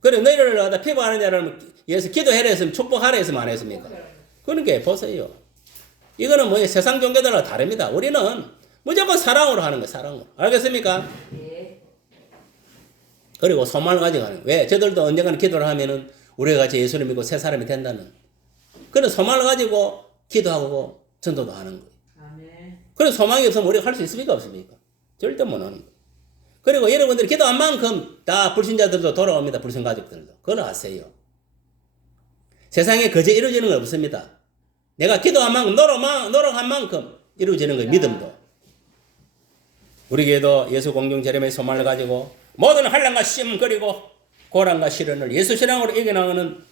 그래 너희를 갖다 피부하는 자를 위해서 기도해라 했으면 축복하라 했으면 안 했습니까? 그러니까 보세요. 이거는 세상 종교들과 다릅니다. 우리는 무조건 사랑으로 하는 거예요. 사랑으로. 알겠습니까? 예. 그리고 소망을 가지고 하는 거예요. 왜? 저들도 언젠가는 기도를 하면은 우리가 같이 예수를 믿고 새 사람이 된다는 그런 소망을 가지고 기도하고 전도도 하는 거예요. 아멘. 그런 소망이 없으면 우리가 할 수 있습니까? 없습니까? 절대 못 하는 거예요. 그리고 여러분들이 기도한 만큼 다 불신자들도 돌아옵니다. 불신 가족들도. 그걸 아세요. 세상에 거저 이루어지는 건 없습니다. 내가 기도한 만큼 노력한 만큼 이루어지는 거예요. 믿음도. 우리 교회도 예수 공중 재림의 소망을 가지고 모든 환난과 시험 그리고 고난과 시련을 예수 신앙으로 이겨나가는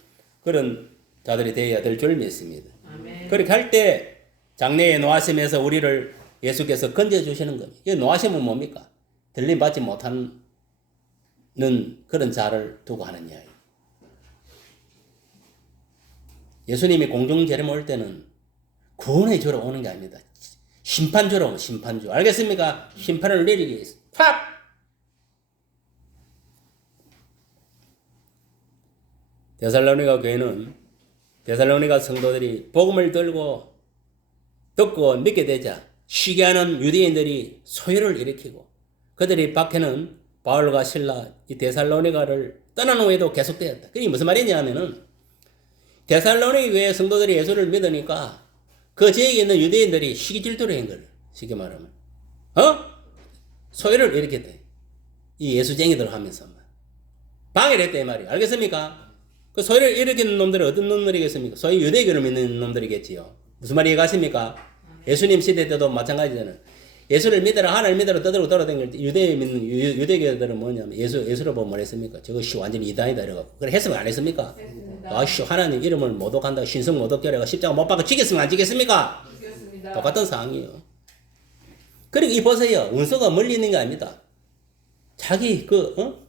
그런 자들이 되어야 될 줄 믿습니다. 아멘. 그렇게 할 때 장래의 노하심에서 우리를 예수께서 건져주시는 겁니다. 이 노하심은 뭡니까? 들림 받지 못하는 그런 자를 두고 하는 이야기. 예수님이 공중 재림 올 때는 구원해 주러 오는 게 아닙니다. 심판 주러 오는 심판주. 알겠습니까? 심판을 내리기 위해서. 팍! 데살로니가 교회는 데살로니가 성도들이 복음을 들고 듣고 믿게 되자 시기하는 유대인들이 소요를 일으키고 그들이 박해는 바울과 실라 이 데살로니가를 떠난 후에도 계속되었다. 그게 무슨 말이냐 하면은 데살로니가 교회 성도들이 예수를 믿으니까 그 지역에 있는 유대인들이 시기 질투를 한 거예요. 쉽게 말하면. 소요를 일으켰대. 이 예수쟁이들 하면서. 방해를 했다 이 말이에요. 알겠습니까? 그 소요를 일으키는 놈들은 어떤 놈들이겠습니까? 소위 유대교를 믿는 놈들이겠지요. 무슨 말이 이해가십니까? 예수님 시대 때도 마찬가지잖아요. 예수를 믿으라 하나님 믿으라 떠들고 돌아다닐 때 유대교들은 뭐냐면 예수를 보면 뭐랬습니까? 저것이 완전히 이단이다 이래갖고 그래 했으면 안 했습니까? 아씨 하나님 이름을 모독한다 신성 모독죄라고 십자가 못 박아 죽겠으면 안 죽겠습니까? 죽겠습니다. 똑같은 상황이에요. 그리고 이 보세요. 원수가 멀리 있는 게 아닙니다. 자기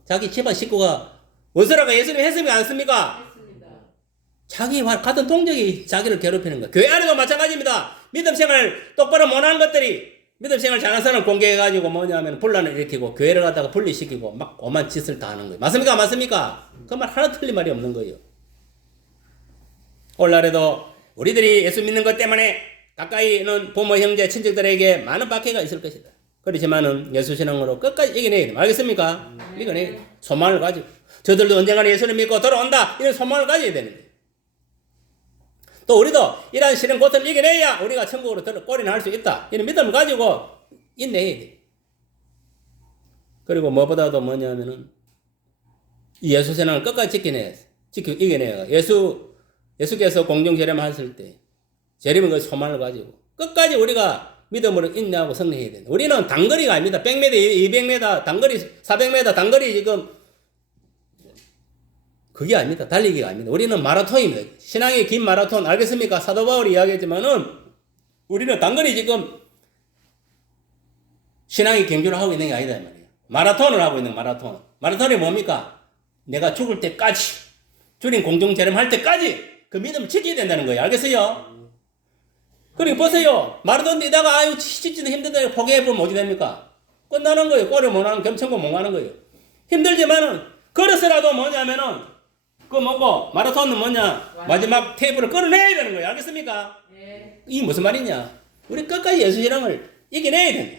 자기 집안 식구가 원수라고 예수님 했으면 안 했습니까? 했습니다. 자기 같은 동족이 자기를 괴롭히는 거야. 교회 안에도 마찬가지입니다. 믿음 생활 똑바로 못하는 것들이 믿음 생활 잘하는 사람을 공개해가지고 뭐냐면 분란을 일으키고 교회를 갖다가 분리시키고 막 오만 짓을 다 하는 거예요. 맞습니까? 맞습니까? 그 말 하나 틀린 말이 없는 거예요. 오늘날에도 우리들이 예수 믿는 것 때문에 가까이 있는 부모, 형제, 친척들에게 많은 박해가 있을 것이다. 그렇지만은 예수 신앙으로 끝까지 이겨내야 돼요. 알겠습니까? 이겨내야 돼요. 소망을 가지고 저들도 언젠가는 예수를 믿고 돌아온다. 이런 소망을 가져야 되는 거예요. 또 우리도 이러한 시련 고통을 이겨내야 우리가 천국으로 꼬리날 수 있다. 이런 믿음을 가지고 인내해야 돼. 그리고 무엇보다도 뭐냐면은 이 예수 신앙을 끝까지 이겨내야 예수께서 공중 재림하셨을 때 재림은 그 소망을 가지고 끝까지 우리가 믿음으로 인내하고 승리해야 된다. 우리는 단거리가 아닙니다. 100m, 200m, 단거리, 400m, 단거리 지금 그게 아닙니다. 달리기가 아닙니다. 우리는 마라톤입니다. 신앙의 긴 마라톤 알겠습니까? 사도 바울이 이야기했지만은 우리는 단거리 지금 신앙의 경주를 하고 있는 게 아니다 이 말이에요. 마라톤을 하고 있는 마라톤. 마라톤이 뭡니까? 내가 죽을 때까지 주님 공중 재림할 때까지 그 믿음을 지켜야 된다는 거예요. 알겠어요? 그리고 보세요. 마라톤 뛰다가 아유 진짜 힘들다 포기해보면 어떻게 됩니까? 끝나는 거예요. 꼬리 못 하는 겸천고 못 가는 거예요. 힘들지만은 그래서라도 뭐냐면은 그 뭐고 마라톤은 뭐냐 마지막 테이프를 끌어내야 되는 거예요. 알겠습니까? 네. 이게 무슨 말이냐? 우리 끝까지 예수 신앙을 이겨내야 된다.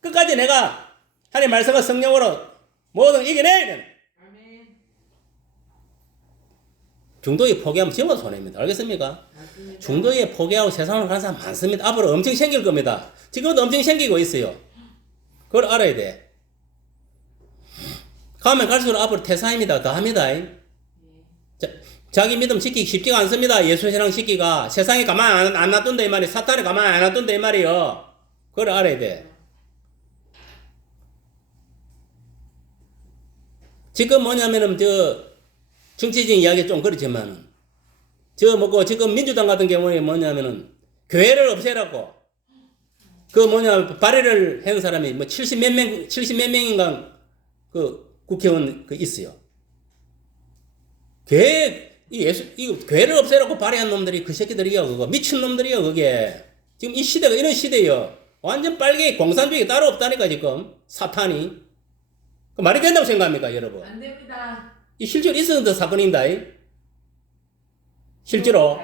끝까지 내가 하나님 말씀과 성령으로 모든 이겨내야 된다. 아멘. 중도에 포기하면 지금도 손해입니다. 알겠습니까? 맞습니다. 중도에 포기하고 세상으로 가는 사람 많습니다. 앞으로 엄청 생길 겁니다. 지금도 엄청 생기고 있어요. 그걸 알아야 돼. 가면 갈수록 앞으로 태사입니다. 더 합니다. 자기 믿음 지키기 쉽지가 않습니다. 예수 신앙 지키기가 세상에 가만 안 놔둔다 이 말이에요. 사탄에 가만 안 놔둔다 이 말이에요. 그걸 알아야 돼. 지금 뭐냐면은 정치적인 이야기 좀 그렇지만 지금 민주당 같은 경우에 뭐냐면은 교회를 없애라고 발의를 한 사람이 70 몇 명인가 그 국회의원 있어요. 교회를 없애라고 발의한 놈들이 그 새끼들이요. 그거 미친 놈들이요. 그게 지금 이 시대가 이런 시대예요. 완전 빨개 공산주의 따로 없다니까 지금 사탄이. 그 말이 된다고 생각합니까 여러분? 안 됩니다. 이 실제로 있었던 사건입니다. 실제로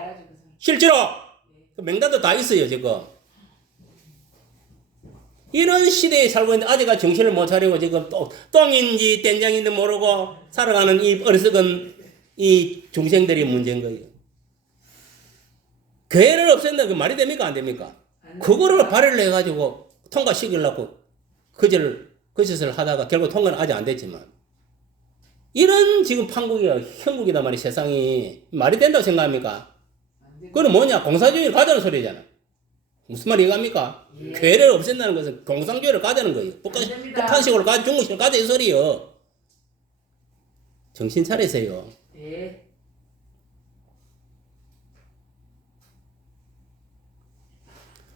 그 명단도 다 있어요 지금. 이런 시대에 살고 있는데 아직까지 정신을 못 차리고 지금 똥인지 된장인지 모르고 살아가는 이 어리석은 이 중생들이 문제인 거예요. 교회를 없앤다 그 말이 됩니까 안 됩니까? 그거를 발의를 해가지고 통과시키려고 그 짓을 하다가 결국 통과는 아직 안 됐지만 이런 지금 판국이야 형국이다 말이 세상이 말이 된다고 생각합니까? 그건 뭐냐 공산주의를 가자는 소리잖아. 무슨 말이 이해갑니까? 예. 교회를 없앤다는 것은 공산주의를 가자는 거예요. 북한식으로 가자 중국식으로 가자 이 소리요. 정신 차리세요. 예.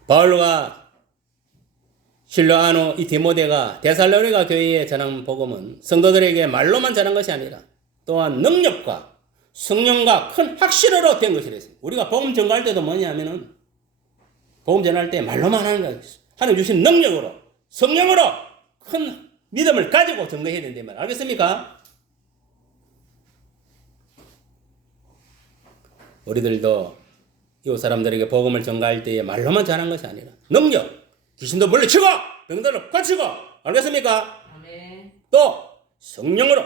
바울과 실로아노 이 디모데가 데살로니가 교회에 전한 복음은 성도들에게 말로만 전한 것이 아니라 또한 능력과 성령과 큰 확신으로 된 것이라 했습니다. 우리가 복음 전가할 때도 뭐냐면은 복음 전할 때 말로만 하는 거예요. 하나님 주신 능력으로 성령으로 큰 믿음을 가지고 전가해야 된다 말 알겠습니까? 우리들도 이웃 사람들에게 복음을 전가할 때에 말로만 전한 것이 아니라 능력, 귀신도 물리치고 병들을 고치고 알겠습니까? 아멘. 또 성령으로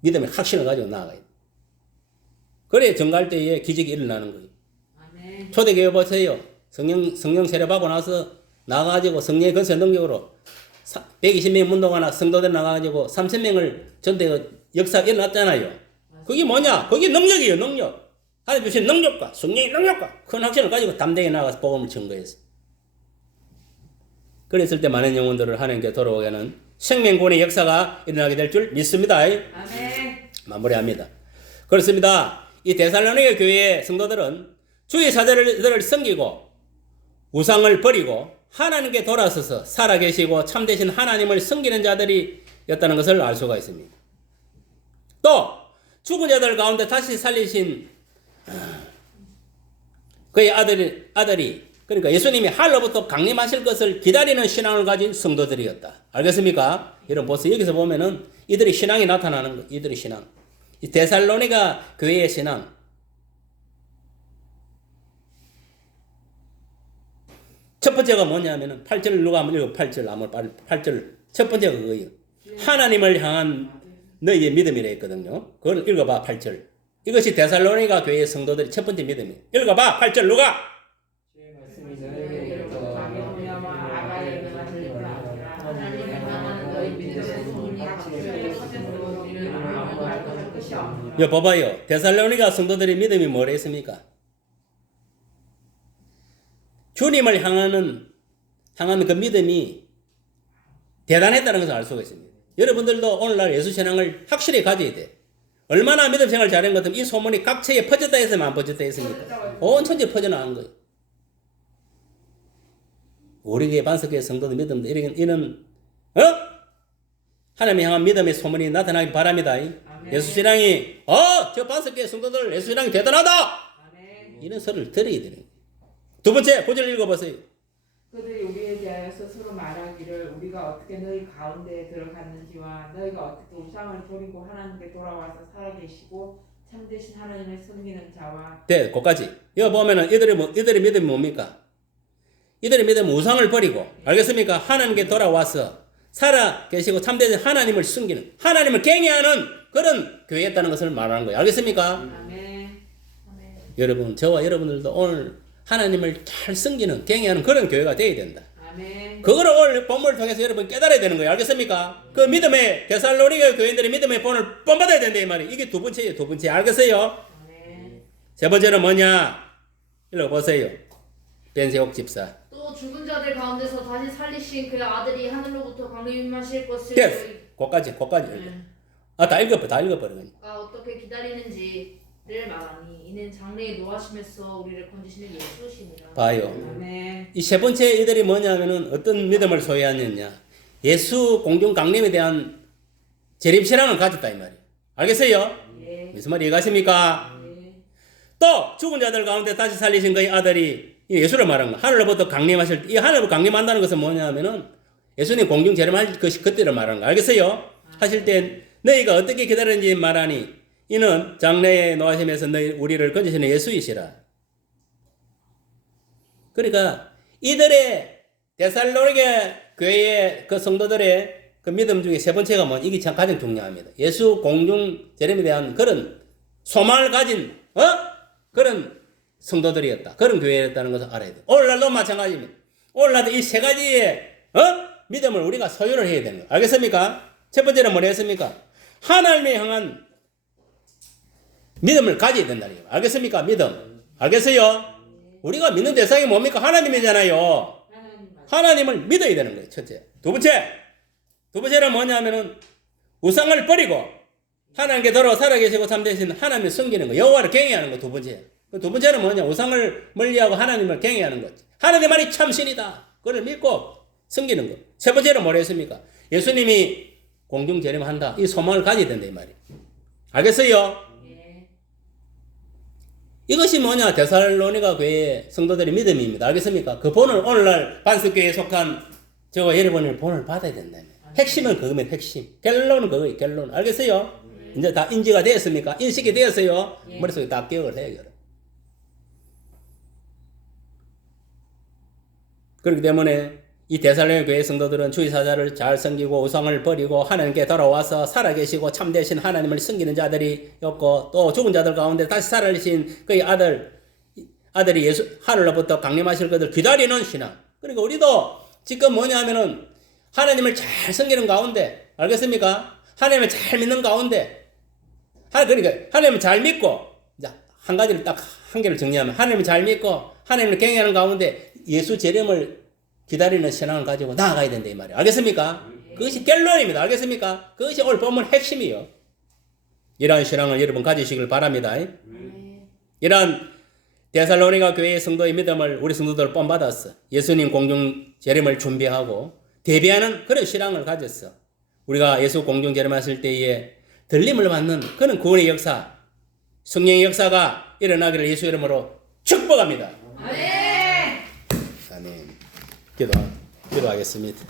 믿음의 확신을 가지고 나아가야 돼. 그래 전가할 때에 기적이 일어나는 거예요. 아멘. 초대교회 보세요. 성령 세례받고 나서 나가가지고 성령의 건설 능력으로 120명 문동하나 성도들 나가가지고 3,000명을 전대 역사 일어났잖아요. 그게 뭐냐? 그게 능력이에요, 능력. 하나님 주신 능력과 성령의 능력과 큰 확신을 가지고 담대히 나가서 복음을 증거했어요. 그랬을 때 많은 영혼들을 하나님께 돌아오게 하는 생명구원의 역사가 일어나게 될 줄 믿습니다. 아멘. 마무리합니다. 그렇습니다. 이 데살로니가 교회의 성도들은 주의 사자들을 섬기고 우상을 버리고 하나님께 돌아서서 살아계시고 참되신 하나님을 섬기는 자들이었다는 것을 알 수가 있습니다. 또 죽은 자들 가운데 다시 살리신 그의 아들이 그러니까 예수님이 하늘로부터 강림하실 것을 기다리는 신앙을 가진 성도들이었다. 알겠습니까? 여러분 보세요. 여기서 보면은 이들의 신앙이 나타나는 거예요. 이들의 신앙. 이 데살로니가 교회의 신앙. 첫 번째가 뭐냐면은 8절 누가 한번 읽어 8절 아무 8절 첫 번째가 그거예요. 하나님을 향한 너희의 믿음이라 했거든요. 그걸 읽어봐 8절. 이것이 데살로니가 교회의 성도들의 첫 번째 믿음이에요. 읽어봐 8절 누가? 여 봐봐요. 데살로니가 성도들의 믿음이 뭐라 했습니까? 주님을 향하는 그 믿음이 대단했다는 것을 알 수가 있습니다. 여러분들도 오늘날 예수신앙을 확실히 가져야 돼. 얼마나 믿음 생활 잘한 것 같으면 이 소문이 각처에 퍼졌다 했으면 안 퍼졌다 했습니까? 온 천지에 퍼져나간 거예요. 우리 교회 반석교회 성도들 믿음 이런 하나님을 향한 믿음의 소문이 나타나길 바랍니다. 예수신앙이 저 반석교회 성도들 예수신앙이 대단하다. 아멘. 이런 소리를 들어야 되는 거예요. 두 번째 9절 읽어보세요. 그들이 우리에 대하여서 서로 말하기를 우리가 어떻게 너희 가운데에 들어갔는지와 너희가 어떻게 우상을 버리고 하나님께 돌아와서 살아계시고 참되신 하나님을 섬기는 자와 네, 거기까지. 여기 보면은 이들의 믿음이 뭡니까? 이들의 믿음은 우상을 버리고 알겠습니까? 하나님께 돌아와서 살아계시고 참되신 하나님을 숨기는 하나님을 경외하는 그런 교회였다는 것을 말하는 거예요. 알겠습니까? 아멘. 아멘. 여러분 저와 여러분들도 오늘 하나님을 잘 섬기는 경외하는 그런 교회가 되어야 된다. 아멘. 그거를 오늘 본문을 통해서 여러분 깨달아야 되는 거예요. 알겠습니까? 그 믿음의 데살로니가 교인들의 믿음의 본을 본받아야 된다 이 말이에요. 이게 두 번째예요. 두 번째 알겠어요? 아멘. 세 번째는 뭐냐? 읽어보세요. 벤세옥 집사. 또 죽은 자들 가운데서 다시 살리신 그 아들이 하늘로부터 강림하실 것을 됐어. 거기까지. 다 읽어버려. 저희가 어떻게 기다리는지를 말하니 이는 장래에 노하심에서 우리를 건지시는 예수시니라. 봐요. 아멘. 이 세 번째 이들이 뭐냐면은 어떤 믿음을 소유하느냐. 예수 공중 강림에 대한 재림신앙을 가졌다 이 말이에요. 알겠어요? 예. 무슨 말이 이해가십니까? 예. 또 죽은 자들 가운데 다시 살리신 그의 아들이 예수를 말하는 거야. 하늘로부터 강림하실 때 이 하늘로 강림한다는 것은 뭐냐면은 예수님 공중 재림할 것이 그때를 말하는 거야. 알겠어요? 하실 때 너희가 어떻게 기다리는지 말하니 이는 장래에 노하심에서 너희 우리를 건지시는 예수이시라. 그러니까 이들의 데살로니가 교회의 그 성도들의 그 믿음 중에 세 번째가 뭐 이게 참 가장 중요합니다. 예수 공중 재림에 대한 그런 소망을 가진 그런 성도들이었다. 그런 교회였다는 것을 알아야 돼. 오늘날도 마찬가지입니다. 오늘날도 이 세 가지의 믿음을 우리가 소유를 해야 되는 거예요. 알겠습니까? 첫 번째는 뭐라 했습니까? 하나님에 향한 믿음을 가져야 된다는 거예요. 알겠습니까? 믿음. 알겠어요? 우리가 믿는 대상이 뭡니까? 하나님이잖아요. 하나님을 믿어야 되는 거예요. 첫째. 두 번째는 뭐냐면은 우상을 버리고 하나님께 돌아와 살아계시고 참되신 하나님을 섬기는 거, 여호와를 경외하는 거. 두 번째. 두 번째는 뭐냐? 우상을 멀리하고 하나님을 경외하는 것. 하나님만이 참신이다. 그걸 믿고 섬기는 거. 세 번째는 뭐라 했습니까? 예수님이 공중 재림한다. 이 소망을 가져야 된다 이 말이에요. 알겠어요? 예. 이것이 뭐냐? 데살로니가 교회 성도들의 믿음입니다. 알겠습니까? 그 본을 오늘날 반석교회에 속한 저와 여러분의 본을 받아야 된다며. 핵심은 그거면 핵심. 결론은 그거예요. 결론. 알겠어요? 이제 다 인지가 되었습니까? 인식이 되었어요? 예. 머릿속에 다 기억을 해요. 그렇기 때문에 이 데살로니가 교회 성도들은 주의사자를 잘 섬기고 우상을 버리고 하나님께 돌아와서 살아계시고 참되신 하나님을 섬기는 자들이었고, 또 죽은 자들 가운데 다시 살아계신 그의 아들이 예수 하늘로부터 강림하실 것을 기다리는 신앙. 그러니까 우리도 지금 뭐냐면은 하나님을 잘 섬기는 가운데, 알겠습니까? 하나님을 잘 믿는 가운데, 그러니까 하나님을 잘 믿고, 이제 한 가지를 딱 한 개를 정리하면 하나님을 잘 믿고 하나님을 경외하는 가운데 예수 재림을 기다리는 신앙을 가지고 나아가야 된다 이 말이에요. 알겠습니까? 그것이 결론입니다. 알겠습니까? 그것이 오늘 본문 핵심이에요. 이러한 신앙을 여러분 가지시길 바랍니다. 이러한 데살로니가 교회의 성도의 믿음을 우리 성도들 본받았어. 예수님 공중 재림을 준비하고 대비하는 그런 신앙을 가졌어. 우리가 예수 공중 재림하실 때에 들림을 받는 그런 구원의 역사, 성령의 역사가 일어나기를 예수 이름으로 축복합니다. 아멘. 아멘. 기도하겠습니다.